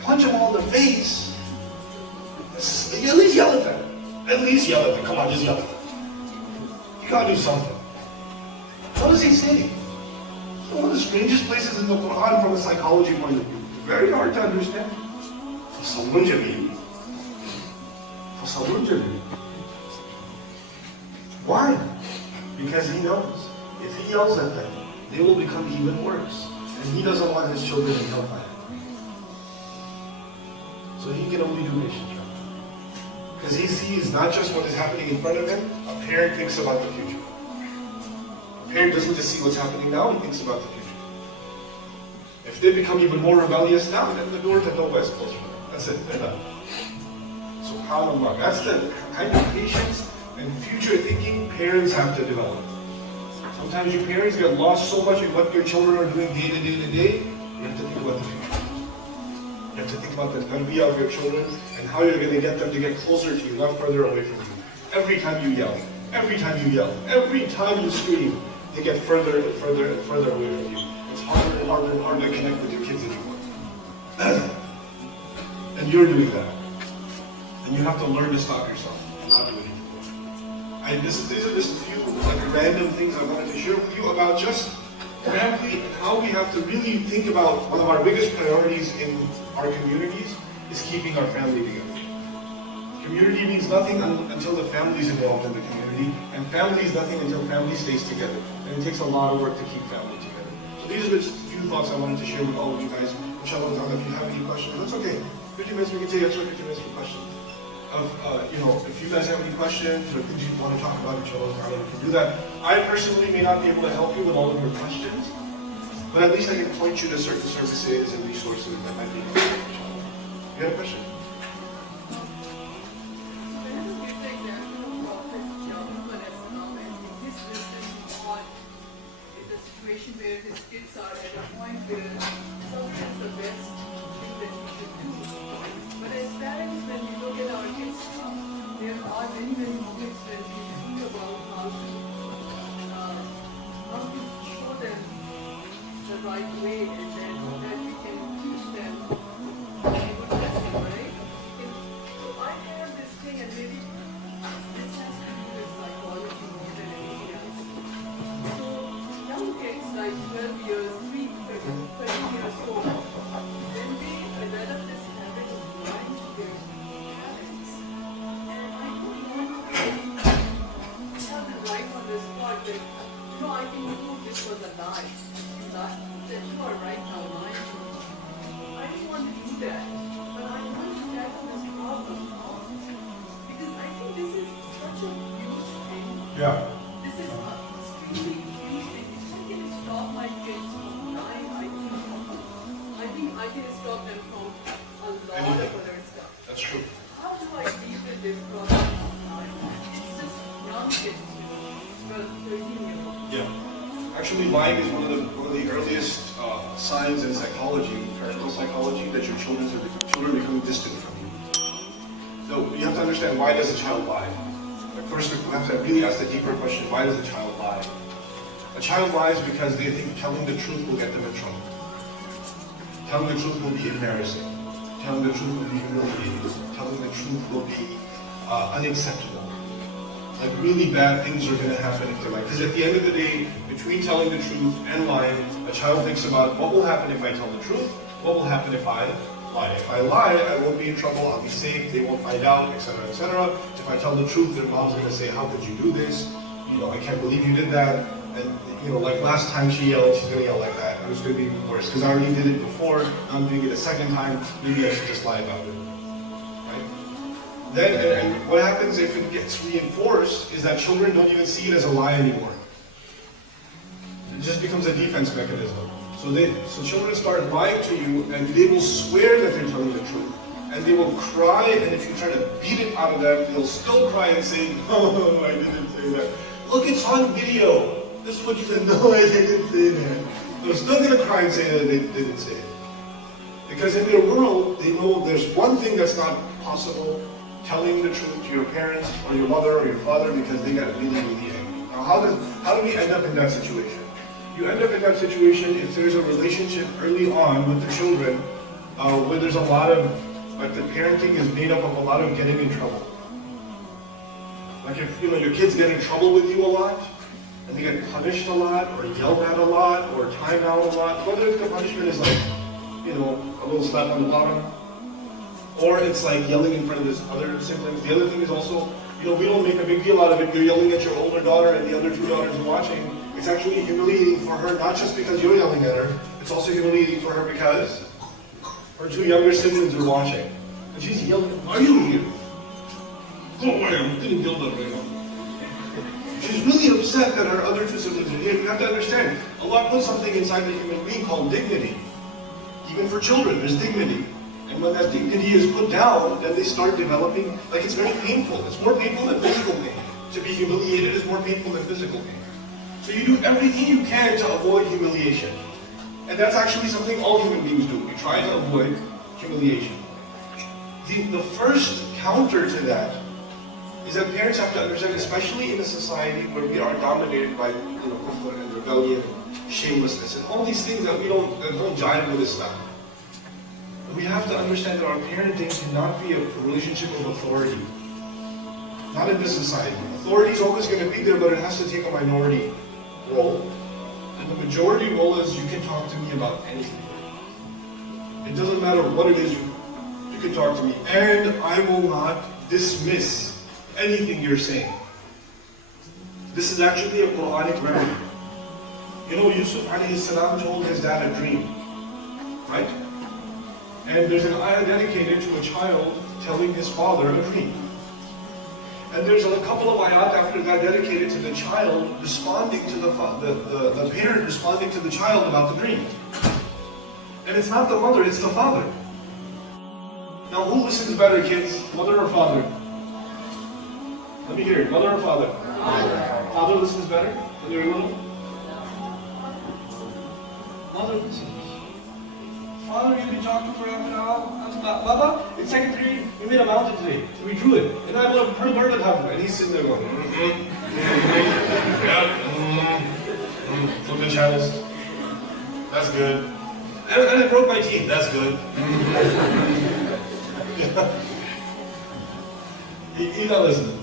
punch him all in the face. At least yell at them. At least yell at them. Come on, just yell at them. You gotta do something. What does he say? It's one of the strangest places in the Qur'an from a psychology point of view. It's very hard to understand. فَصَوْرٌ جَمِيلٌ. فَصَوْرٌ جَمِيلٌ. Why? Because he knows if he yells at them, they will become even worse. And he doesn't want his children in hellfire. So he can only do patience. Because he sees not just what is happening in front of him, a parent thinks about the future. A parent doesn't just see what's happening now, he thinks about the future. If they become even more rebellious now, then the door to nowhere is closed for them. That's it, they're done. SubhanAllah, that's the kind of patience and future thinking parents have to develop. Sometimes you parents get lost so much in what your children are doing day to day to day, you have to think about the future. You have to think about the tarbiyah of your children and how you're going to get them to get closer to you, not further away from you. Every time you yell, every time you yell, every time you scream, they get further and further and further away from you. It's harder and harder and harder to connect with your kids anymore. And you're doing that. And you have to learn to stop yourself and not do it anymore. These are just a few random things I wanted to share with you about just family and how we have to really think about one of our biggest priorities in our communities is keeping our family together. Community means nothing until the family is involved in the community, and family is nothing until family stays together. And it takes a lot of work to keep family together. So these are just a few thoughts I wanted to share with all of you guys. Inshallah, if you have any questions, that's okay. 15 minutes, we can take extra 15 minutes for questions. If you guys have any questions or things you want to talk about, inshallah, we can do that. I personally may not be able to help you with all of your questions, but at least I can point you to certain services and resources that might be helpful, inshallah. You have a question? Whenever we take the example of Prophet Muhammad in his wisdom on the situation where his kids are at a point where sabr is the best thing that we should do. But as parents, when we look at our kids, there are many, many moments when we think about how to show them the right way and then that we can teach them a good lesson, right? So I have this thing, and maybe this has to do with psychology more than anything else. So young kids, like 12 years, 13 years old, then they develop this habit of lying to their parents. And I don't want to really tell them right on the spot that, I think this was a lie. That you are right now lying to me. I don't want to do that, but I want to tackle this problem now because I think this is such a huge thing. Yeah. This is a extremely huge thing. If I can stop my kids from lying, I think I can stop them from a lot of other stuff. That's true. How do I deal with this problem now? It's just young kids, 12, 13-year-olds. Yeah. Actually, lying is one of the earliest signs in psychology, parental psychology, that your children are becoming distant from you. So you have to understand, why does a child lie? First, we have to really ask the deeper question: why does a child lie? A child lies because they think telling the truth will get them in trouble. Telling the truth will be embarrassing. Telling the truth will be humiliating. Telling the truth will be unacceptable. Like really bad things are going to happen if they're lying. Because at the end of the day, between telling the truth and lying, a child thinks about what will happen if I tell the truth, what will happen if I lie. If I lie, I won't be in trouble, I'll be safe, they won't find out, etc., etc. If I tell the truth, their mom's going to say, how could you do this? I can't believe you did that. And like last time she yelled, she's going to yell like that. It was going to be worse because I already did it before, now I'm doing it a second time, maybe I should just lie about it. Then, and what happens if it gets reinforced is that children don't even see it as a lie anymore. It just becomes a defense mechanism. So children start lying to you, and they will swear that they're telling the truth. And they will cry, and if you try to beat it out of them, they'll still cry and say, no, I didn't say that. Look, it's on video. This is what you said. No, I didn't say that. They're still going to cry and say that they didn't say it. Because in their world, they know there's one thing that's not possible: telling the truth to your parents or your mother or your father, because they got really, really angry. Now, how do we end up in that situation? You end up in that situation if there's a relationship early on with the children where there's a lot of, like the parenting is made up of a lot of getting in trouble. Like if your kids get in trouble with you a lot, and they get punished a lot, or yelled at a lot, or timed out a lot, whether the punishment is like, a little slap on the bottom, or it's like yelling in front of his other siblings. The other thing is also, we don't make a big deal out of it. You're yelling at your older daughter and the other two daughters are watching. It's actually humiliating for her, not just because you're yelling at her, it's also humiliating for her because her two younger siblings are watching. And she's yelling, are you here? Go away, I'm getting yelled at right now. She's really upset that her other two siblings are here. You have to understand, Allah put something inside the human being called dignity. Even for children, there's dignity. And when that dignity is put down, then they start developing, like it's very painful. It's more painful than physical pain. To be humiliated is more painful than physical pain. So you do everything you can to avoid humiliation. And that's actually something all human beings do. We try to avoid humiliation. The first counter to that is that parents have to understand, especially in a society where we are dominated by kufr and rebellion, shamelessness, and all these things that don't jive with Islam. We have to understand that our parenting cannot be a relationship of authority. Not in this society. Authority is always going to be there, but it has to take a minority role. And the majority role is, you can talk to me about anything. It doesn't matter what it is, you can talk to me. And I will not dismiss anything you're saying. This is actually a Qur'anic remedy. Yusuf alayhi salam told his dad a dream. Right? And there's an ayah dedicated to a child telling his father a dream. And there's a couple of ayat after that dedicated to the child responding to the parent responding to the child about the dream. And it's not the mother, it's the father. Now who listens better, kids? Mother or father? Let me hear it. Mother or father? Father. Father listens better when you're little? Mother listens. Father, you've been talking for half an hour. Baba, in second period, we made a mountain today. So we drew it. And I put a bird on top of it. And he's sitting there going, Flip the channels. That's good. And I broke my teeth. That's good. You're not listening.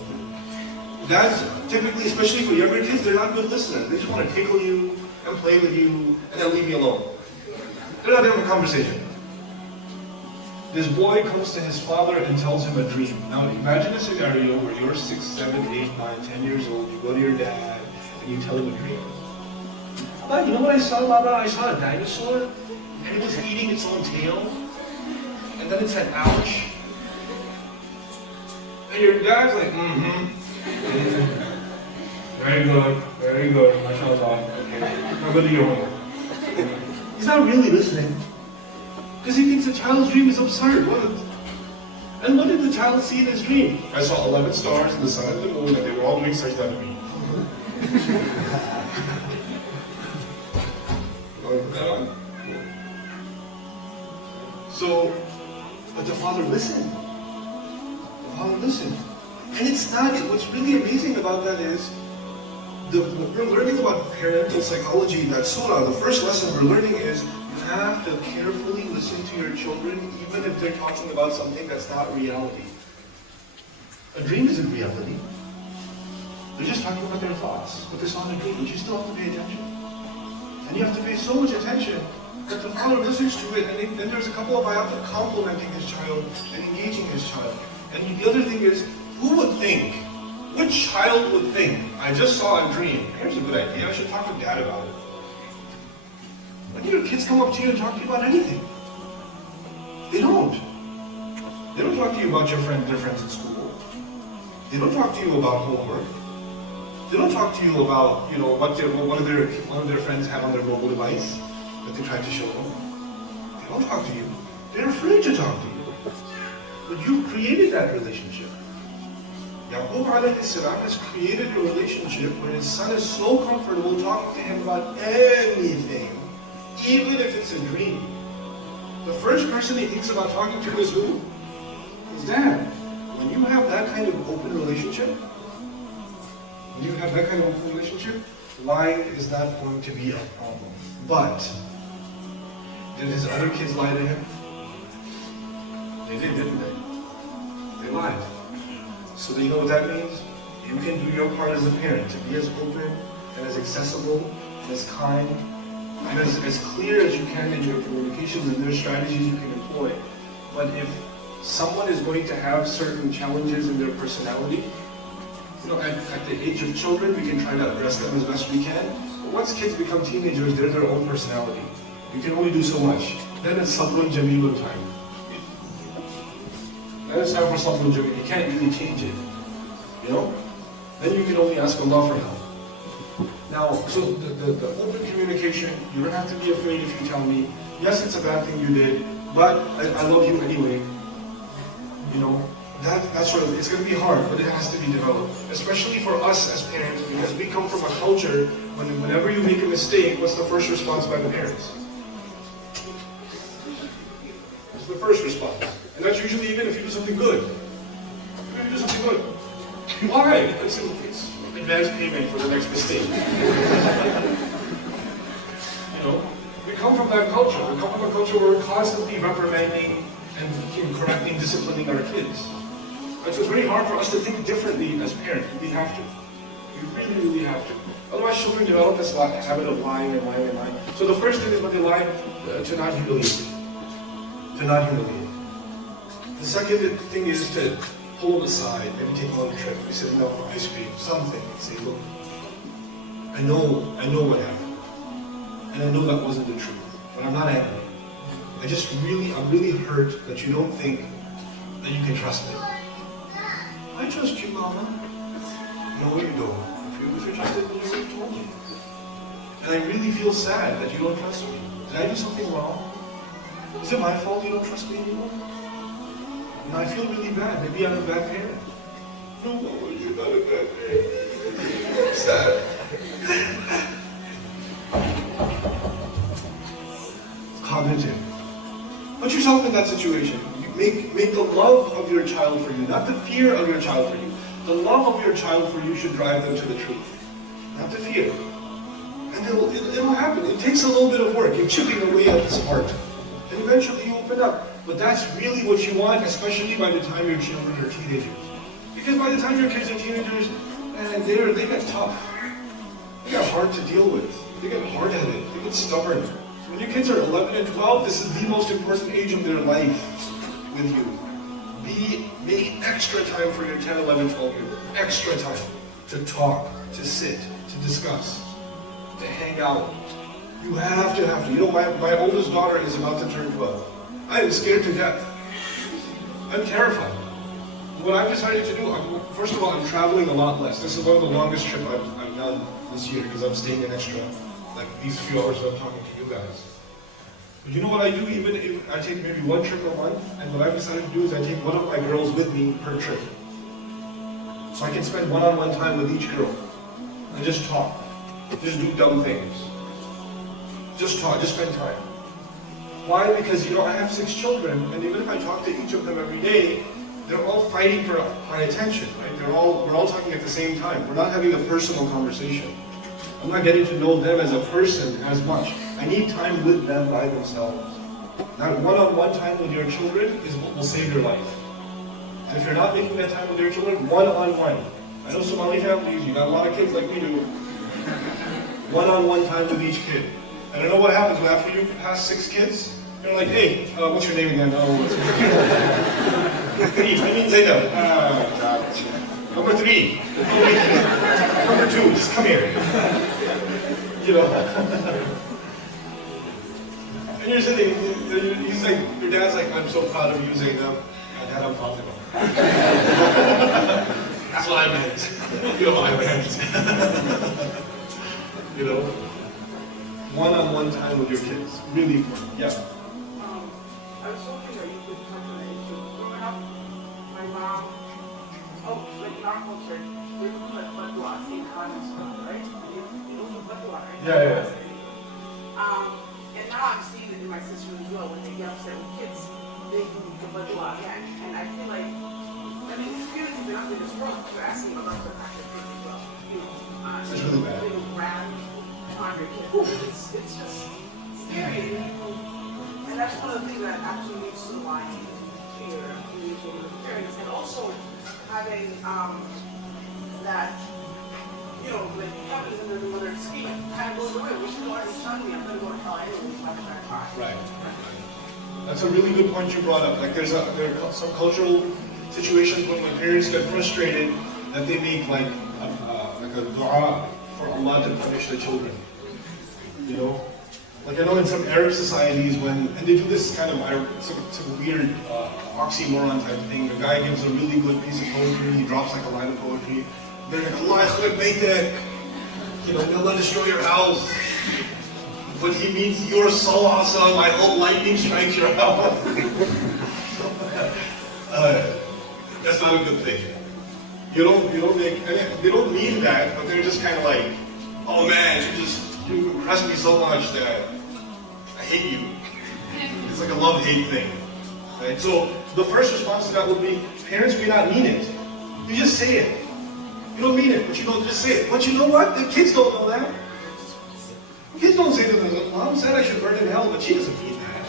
That's typically, especially for younger kids, they're not good listeners. They just want to tickle you and play with you and then leave me alone. They're not having a conversation. This boy comes to his father and tells him a dream. Now imagine a scenario where you're 6, 7, 8, 9, 10 years old, you go to your dad and you tell him a dream. Baba, you know what I saw, Baba? I saw a dinosaur and it was eating its own tail. And then it said, ouch. And your dad's like, very good, mashallah. Okay, now go to your homework. He's not really listening. Because he thinks the child's dream is absurd. And what did the child see in his dream? I saw 11 stars and the sun and the moon, and they were all doing sajda to me. So, but the father listened. The father listened. And it's not, what's really amazing about that is, we're learning about parental psychology in that surah. The first lesson we're learning is you have to carefully listen to your children even if they're talking about something that's not reality. A dream isn't reality. They're just talking about their thoughts, but they saw in a dream, but you still have to pay attention. And you have to pay so much attention that the father listens to it, and then there's a couple of ayat of complimenting his child and engaging his child. And the other thing is, who would think? What child would think, I just saw a dream, here's a good idea, I should talk to dad about it. When your kids come up to you and talk to you about anything, they don't. They don't talk to you about their friends at school. They don't talk to you about homework. They don't talk to you about, what one of their friends had on their mobile device that they tried to show them. They don't talk to you. They're afraid to talk to you. But you've created that relationship. Yaqub alayhi salam has created a relationship where his son is so comfortable talking to him about anything, even if it's a dream. The first person he thinks about talking to is who? His dad. When you have that kind of open relationship, lying is not going to be a problem. But, did his other kids lie to him? They did, didn't they? They lied. So you know what that means? You can do your part as a parent to be as open and as accessible and as kind and as clear as you can in your communications, and there's strategies you can employ. But if someone is going to have certain challenges in their personality, at the age of children, we can try to address them as best we can. But once kids become teenagers, they're their own personality. You can only do so much. Then it's Sabrun Jamilun time. Then it's time for Sabrun Jamilun. You can't really change it. Then you can only ask Allah for help. Now, so the open communication, you don't have to be afraid if you tell me, yes, it's a bad thing you did, but I love you anyway. That's sort of, it's going to be hard, but it has to be developed. Especially for us as parents, because we come from a culture whenever you make a mistake, what's the first response by the parents? It's the first response. And that's usually even if you do something good. If you do something good. Why? It's advance payment for the next mistake. We come from that culture. We come from a culture where we're constantly reprimanding and correcting, disciplining our kids. And so it's very hard for us to think differently as parents. We have to. We really, really have to. Otherwise, children develop this habit of lying and lying and lying. So the first thing is when they lie, to not humiliate. To not humiliate. The second thing is to pull them aside, maybe take them on a trip. We sit them down for ice cream, something, and say, look, I know what happened. And I know that wasn't the truth. But I'm not angry. I'm really hurt that you don't think that you can trust me. I trust you, Mama. No, you don't. If you trusted me, you would have told me. And I really feel sad that you don't trust me. Did I do something wrong? Is it my fault you don't trust me anymore? And I feel really bad. Maybe I'm a bad parent. No, Mama, you're not a bad parent. I'm sad. Cognitive. Put yourself in that situation. Make the love of your child for you, not the fear of your child for you. The love of your child for you should drive them to the truth, not the fear. And it'll happen. It takes a little bit of work. You're chipping away at this heart. And eventually you open up. But that's really what you want, especially by the time your children are teenagers. Because by the time your kids are teenagers, man, they get tough. They get hard to deal with. They get hard-headed. They get stubborn. So when your kids are 11 and 12, this is the most important age of their life with you. Make extra time for your 10, 11, 12-year-old. Extra time to talk, to sit, to discuss, to hang out. You have to. You know, my oldest daughter is about to turn 12. I am scared to death. I'm terrified. What I've decided to do, first of all, I'm traveling a lot less. This is one of the longest trips I've done this year because I'm staying an extra, like these few hours that I'm talking to you guys. But you know what I do? Even if I take maybe one trip a month, and what I've decided to do is I take one of my girls with me per trip. So I can spend one-on-one time with each girl and just talk. Just do dumb things. Just talk, just spend time. Why? Because, you know, I have 6 children, and even if I talk to each of them every day, they're all fighting for my attention, right? We're all talking at the same time. We're not having a personal conversation. I'm not getting to know them as a person as much. I need time with them by themselves. That one-on-one time with your children is what will save your life. And if you're not making that time with your children, one-on-one. I know Somali families, you got a lot of kids like we do. One-on-one time with each kid. And I know what happens when after you pass 6 kids, you're like, hey, what's your name again? Oh, what's your name? 3, I mean Zainab. God. Number 3. Number 2, just come here. You know. And you're sitting, he's like, your dad's like, I'm so proud of you, Zainab. And Dad, I'm proud of him. That's what I meant. You know what I meant. You know? One-on-one time with your kids. Really important. Yeah. I was hoping that you could touch on the issue. Growing up, my mom, like in our culture, we would put fatwa in and stuff, right? It was a fatwa, right? Yeah. And now I'm seeing it in my sister as well. When they get upset with kids, they do the fatwa again. And I feel like, I mean, it's feelings that I'm going to struggle. You're asking about the fact that kids as well. You know, it's really bad. They will grab on your kid. It's just scary. And that's one of the things that actually leads to the line to your communicating with parents. And also having that, you know, like having under the mother's scheme kind of goes away. Which is already telling me I'm going to go to hell anyway by the time I Right. That's a really good point you brought up. Like there are some cultural situations when my parents get frustrated that they make like a dua for Allah to punish the children. You know? Like I know in some Arab societies and they do this kind of some weird oxymoron type thing. The guy gives a really good piece of poetry, he drops like a line of poetry. They're like, Allah yakhrib baytak. You know, may Allah destroy your house. But he means your soul, Hassan, I hope lightning strikes your house. That's not a good thing. You don't make, they don't mean that, but they're just kind of like, oh man, you impress me so much that I hate you. It's like a love-hate thing. Right? So the first response to that would be, parents may not mean it. You just say it. You don't mean it, but you don't just say it. But you know what? The kids don't know that. The kids don't say that. Mom said I should burn in hell, but she doesn't mean that.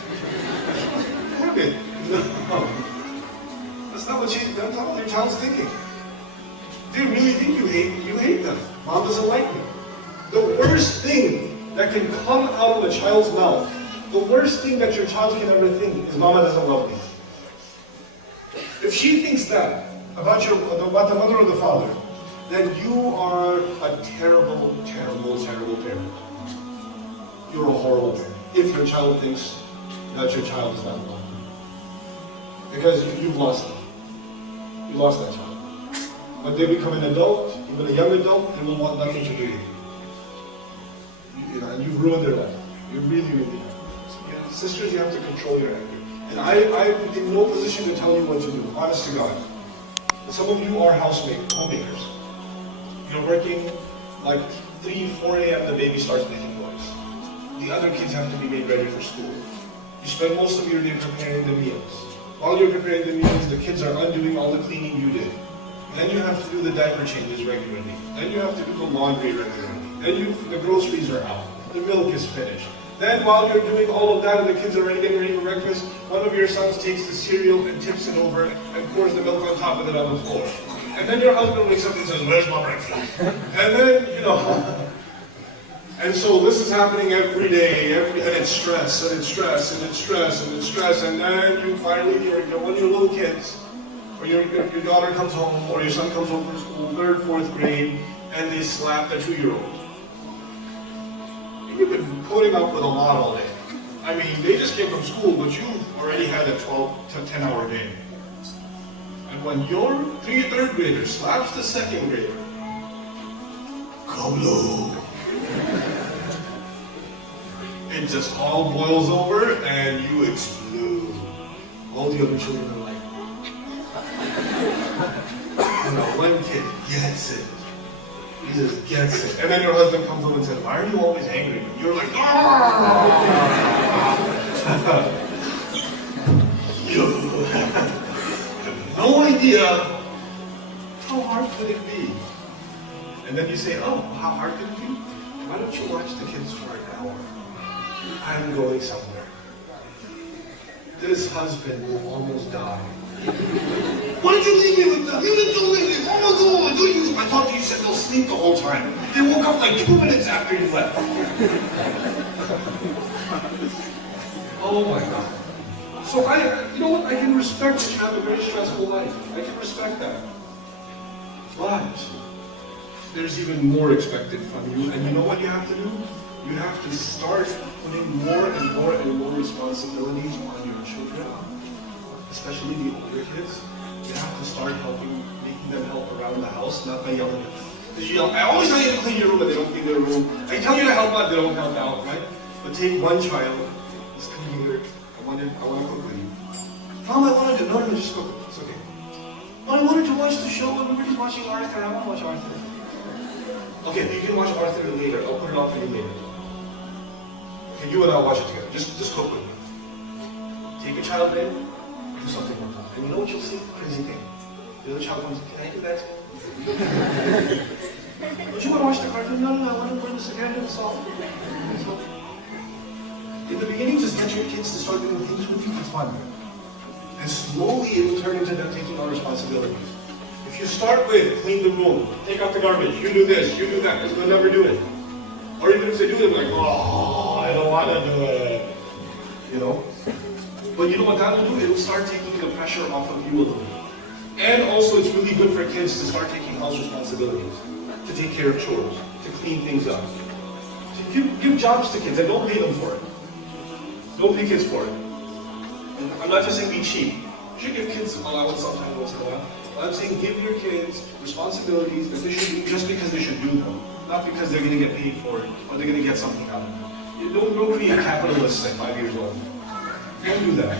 Damn it. No. That's not what your child's thinking. They really think you hate them. Mom doesn't like me. The worst thing that can come out of a child's mouth, the worst thing that your child can ever think is Mama doesn't love me. If she thinks that about the mother or the father, then you are a terrible, terrible, terrible parent. You're a horrible parent. If your child thinks that your child is not loved. Because you've lost them. You lost that child. When they become an adult, even a young adult, they will want nothing to do with you. And you've ruined their life. You really, really have. Sisters, you have to control your anger. And I'm in no position to tell you what to do, honest to God. Some of you are homemakers. You're working like 3, 4 a.m. the baby starts making noise. The other kids have to be made ready for school. You spend most of your day preparing the meals. While you're preparing the meals, the kids are undoing all the cleaning you did. Then you have to do the diaper changes regularly. Then you have to do the laundry regularly. Then the groceries are out. The milk is finished. Then while you're doing all of that and the kids are already getting ready for breakfast, one of your sons takes the cereal and tips it over and pours the milk on top of it on the floor. And then your husband wakes up and says, "Where's my breakfast?" And then, and so this is happening every day, and it's stress, and it's stress, and it's stress, and it's stress, and then you finally, one of your little kids, or your daughter comes home, or your son comes home from school, 3rd, 4th grade, and they slap the 2-year-old. You've been putting up with a lot all day. I mean, they just came from school, but you've already had a 12 to 10-hour day. And when your 3rd grader slaps the 2nd grader, kabloo! It just all boils over and you explode. All the other children are like, one kid gets it. He just gets it. And then your husband comes home and says, "Why are you always angry?" And you're like, you have no idea how hard could it be. And then you say, "Oh, how hard could it be? Why don't you watch the kids for an hour? I'm going somewhere. This husband will almost die. Why did you leave me with them? You didn't do anything. Oh my God, I thought you said they'll sleep the whole time. They woke up like 2 minutes after you left." Oh my God. So you know what? I can respect that you have a very stressful life. I can respect that. But there's even more expected from you. And you know what you have to do? You have to start putting more and more and more responsibilities on your children, especially the older kids. You have to start making them help around the house, not by yelling at them. I always tell you to clean your room, but they don't clean their room. I tell you to help out, they don't help out, right? But take one child, let's come here, I want to cook with you. Mom, I wanted to, no, just cook, it's okay. Well, I wanted to watch the show, everybody's watching Arthur, I want to watch Arthur. Okay, you can watch Arthur later, I'll put it off for you later. Okay, you and I'll watch it together, just cook with me. Take your child in, do something one time. And you know what you'll see? Crazy thing. The other child comes, "Can I do that?" "Don't you want to watch the cartoon?" No, I want to burn this again and salt. In the beginning, just get your kids to start doing things with you, it's fun. And slowly it will turn into them taking on responsibilities. If you start with clean the room, take out the garbage, you do this, you do that, because they'll never do it. Or even if they do it, they're like, "Oh, I don't want to do it." But you know what that will do? It will start taking the pressure off of you a little bit. And also it's really good for kids to start taking house responsibilities, to take care of chores, to clean things up. To give jobs to kids and don't pay them for it. Don't pay kids for it. And I'm not just saying be cheap. You should give kids allowance sometimes once in a while. But I'm saying give your kids responsibilities that they should do just because they should do them. Not because they're going to get paid for it or they're going to get something out of it. Don't create capitalists at 5 years old. Don't do that.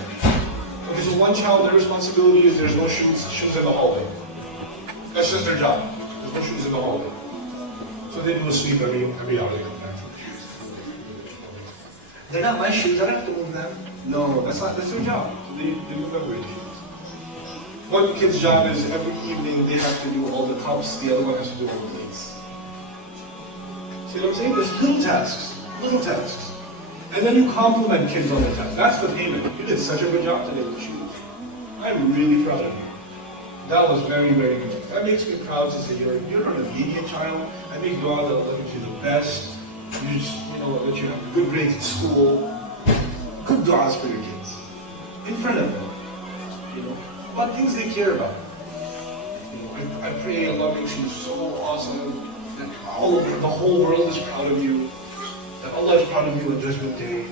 Okay, so one child, their responsibility is there's no shoes in the hallway. That's just their job. There's no shoes in the hallway. So they do a sweep every hour they come back. They're not my shoes, I don't have to move them. No, that's their job. So they move every shoes. One kid's job is every evening they have to do all the cups, the other one has to do all the plates. See what I'm saying? There's little tasks. And then you compliment kids on their tasks. That's the payment. You did such a good job today with shoes. I'm really proud of you. That was very, very good. That makes me proud to say you're an obedient child. I make dua that will let you the best. That you have good grades in school. Good du'as for your kids. In front of them. About things they care about. I pray Allah makes you so awesome that the whole world is proud of you. That Allah is proud of you on Judgment Day.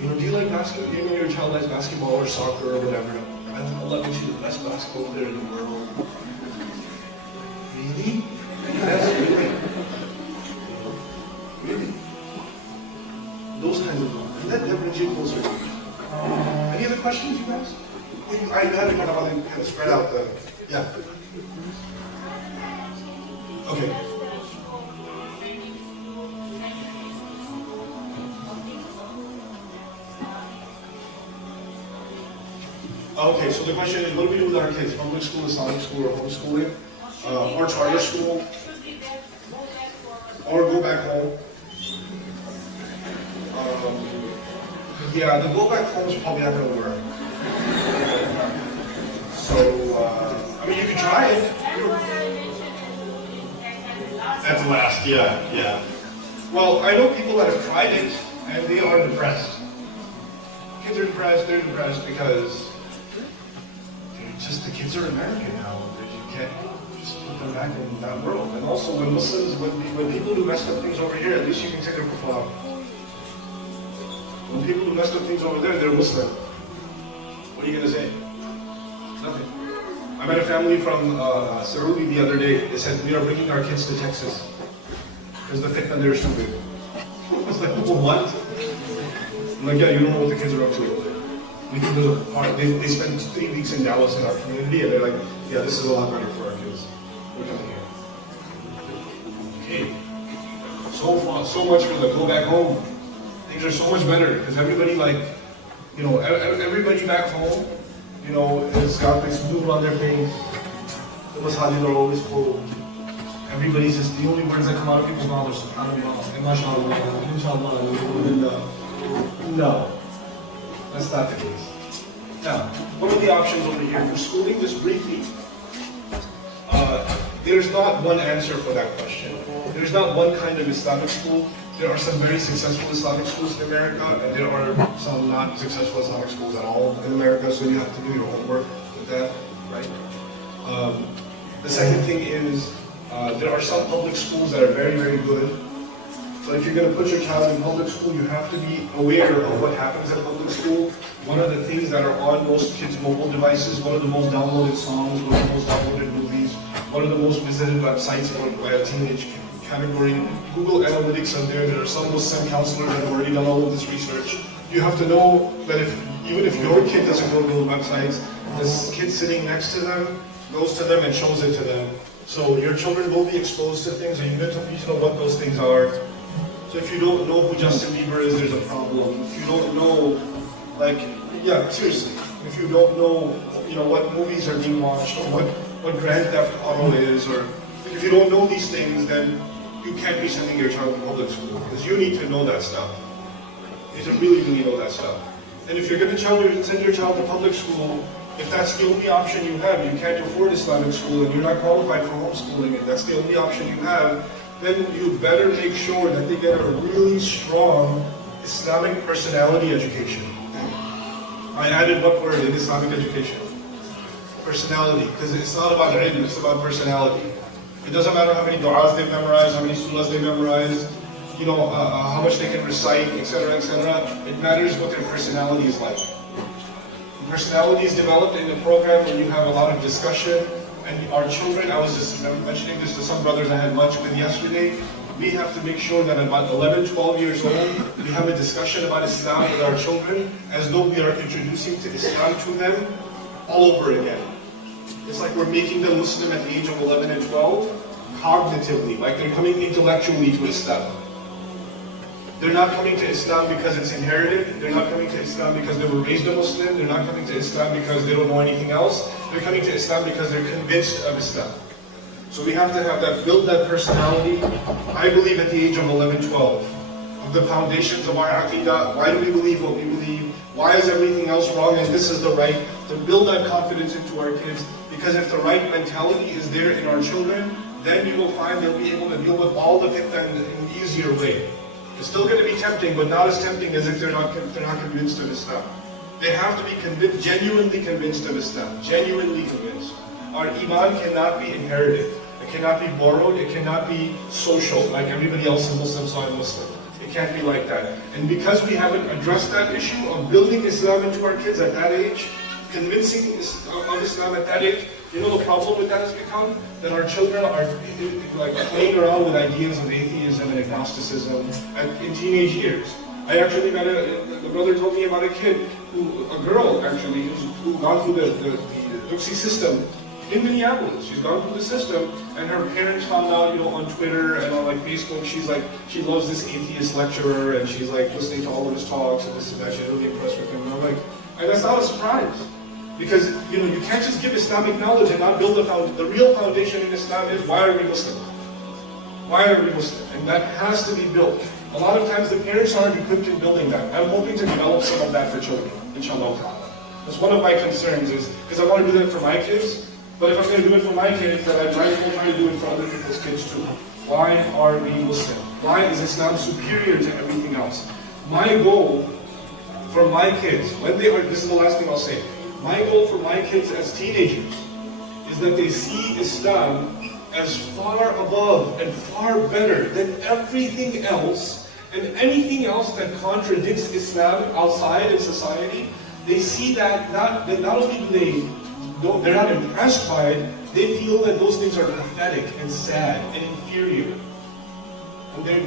Do you like basketball? Do you know your child likes basketball or soccer or whatever? And Allah makes you the best basketball player in the world. Really? Yes, really. Really. Those kinds of things. And that brings you closer to you. Any other questions, you guys? I had to kind of spread out the, yeah. Okay. Okay, so the question is, what do we do with our kids? Public school, Islamic school, or homeschooling? Or charter school? Or go back home? Yeah, the go back home is probably not going to work. So, I mean, you can try it. At last, yeah. Well, I know people that have tried it, and they are depressed. Kids are depressed, they're depressed because the kids are American now. You can't just put them back in that world. And also, when Muslims, when people do messed up things over here, at least you can take their kufar. When people do messed up things over there, they're Muslim. What are you going to say? Nothing. I met a family from Saudi the other day. They said, we are bringing our kids to Texas because the fitna there is too big. I was like, what? I'm like, yeah, you don't know what the kids are up to over there. They spent 3 weeks in Dallas in our community, and they're like, yeah, this is a lot better for our kids. We're coming here. Okay. So much for the go back home. Things are so much better because everybody everybody back home, has got this mood on their face. The masajid are always full. Everybody's just, the only words that come out of people's mouths are subhanallah, and mashallah, inshallah, alhamdulillah. No, that's not the case. Now, what are the options over here for schooling? Just briefly, there's not one answer for that question. There's not one kind of Islamic school. There are some very successful Islamic schools in America, and there are some not successful Islamic schools at all in America, so you have to do your homework with that, right? The second thing is, there are some public schools that are very, very good. So if you're going to put your child in public school, you have to be aware of what happens at public school. One of the things that are on most kids' mobile devices, one of the most downloaded songs, one of the most downloaded movies, one of the most visited websites by a teenage category. Google Analytics are there. There are some Muslim counselors that have already done all of this research. You have to know that even if your kid doesn't go to those websites, this kid sitting next to them goes to them and shows it to them. So your children will be exposed to things, and you need to know what those things are. So if you don't know who Justin Bieber is, there's a problem. If you don't know, seriously, if you don't know, what movies are being watched, or what Grand Theft Auto is, or if you don't know these things, then you can't be sending your child to public school, because you need to know that stuff. You need to really, really know that stuff. And if you're going to send your child to public school, if that's the only option you have, you can't afford Islamic school, and you're not qualified for homeschooling, and that's the only option you have, then you better make sure that they get a really strong Islamic personality education. I added what word in Islamic education? Personality, because it's not about ilm, it's about personality. It doesn't matter how many du'as they've memorized, how many surahs they've memorized, how much they can recite, etc., etc. It matters what their personality is like. Personality is developed in a program where you have a lot of discussion. And our children, I was just mentioning this to some brothers I had lunch with yesterday, we have to make sure that at about 11, 12 years old, we have a discussion about Islam with our children as though we are introducing to Islam to them all over again. It's like we're making them Muslim at the age of 11 and 12, cognitively, like they're coming intellectually to Islam. They're not coming to Islam because it's inherited. They're not coming to Islam because they were raised a Muslim. They're not coming to Islam because they don't know anything else. They're coming to Islam because they're convinced of Islam. So we have to have that, build that personality, I believe at the age of 11, 12. Of the foundations of our aqidah, why do we believe what we believe? Why is everything else wrong and this is the right? To build that confidence into our kids. Because if the right mentality is there in our children, then you will find they'll be able to deal with all the fitna in an easier way. It's still going to be tempting, but not as tempting as if they're not convinced of Islam. They have to be genuinely convinced of Islam, genuinely convinced. Our iman cannot be inherited. It cannot be borrowed. It cannot be social, like everybody else is Muslim, so I'm Muslim. It can't be like that. And because we haven't addressed that issue of building Islam into our kids at that age, convincing of Islam at that age, the problem with that has become that our children are playing around with ideas of atheism and agnosticism in teenage years. I actually got the brother told me about a kid, a girl actually, who gone through the Duxie system in Minneapolis. She's gone through the system, and her parents found out, on Twitter and on Facebook, she loves this atheist lecturer, and she's listening to all of his talks and this and that. She's really impressed with him. And and that's not a surprise. Because, you can't just give Islamic knowledge and not build the real foundation in Islam is, why are we Muslim? Why are we Muslim? And that has to be built. A lot of times the parents aren't equipped in building that. I'm hoping to develop some of that for children, inshallah ta'ala. That's one of my concerns is, because I want to do that for my kids, but if I'm going to do it for my kids, then I might as well try to do it for other people's kids too. Why are we Muslim? Why is Islam superior to everything else? My goal for my kids, this is the last thing I'll say, my goal for my kids as teenagers is that they see Islam as far above and far better than everything else, and anything else that contradicts Islam outside in society. They see that not only they're not impressed by it, they feel that those things are pathetic and sad and inferior. And they're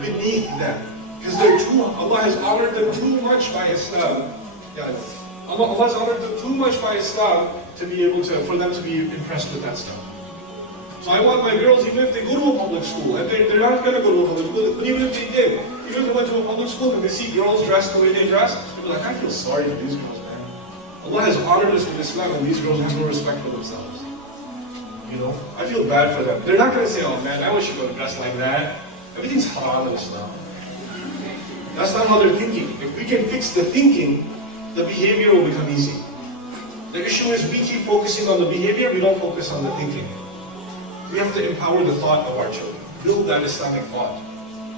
beneath them. Because Allah has honored them too much by Islam. Yeah, Allah has honored them too much by Islam for them to be impressed with that stuff. So I want my girls, even if they go to a public school, and they're not going to go to a public school, but even if they did, even if they went to a public school and they see girls dressed the way they dress, they'll be like, I feel sorry for these girls, man. Allah has honored us with Islam, and these girls have no respect for themselves. I feel bad for them. They're not going to say, oh man, I wish you would have dressed like that. Everything's haram in Islam. That's not how they're thinking. If we can fix the thinking, the behavior will become easy. The issue is we keep focusing on the behavior, we don't focus on the thinking. We have to empower the thought of our children. Build that Islamic thought.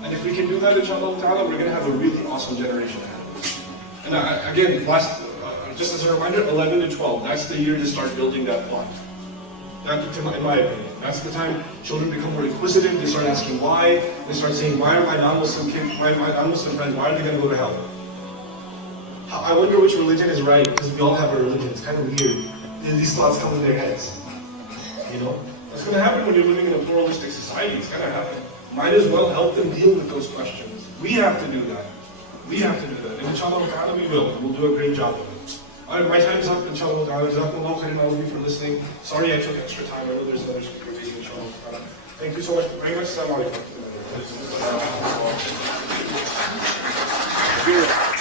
And if we can do that, inshallah ta'ala, we're going to have a really awesome generation ahead of us. And again, just as a reminder, 11 to 12, that's the year to start building that thought. In my opinion. That's the time children become more inquisitive, they start asking why, they start saying, why are my non-Muslim kids, my non-Muslim friends, why are they going to go to hell? I wonder which religion is right, because we all have a religion. It's kind of weird. These thoughts come in their heads. That's going to happen when you're living in a pluralistic society. It's going to happen. Might as well help them deal with those questions. We have to do that. We have to do that. And inshallah ta'ala we will. We'll do a great job of it. Alright, my time is up. Inshallah ta'ala. Jazakumullahu khairan, all of you for listening. Sorry I took extra time. I know there's another speaker waiting. Inshallah ta'ala. Thank you so much very much. Assalamu alaikum.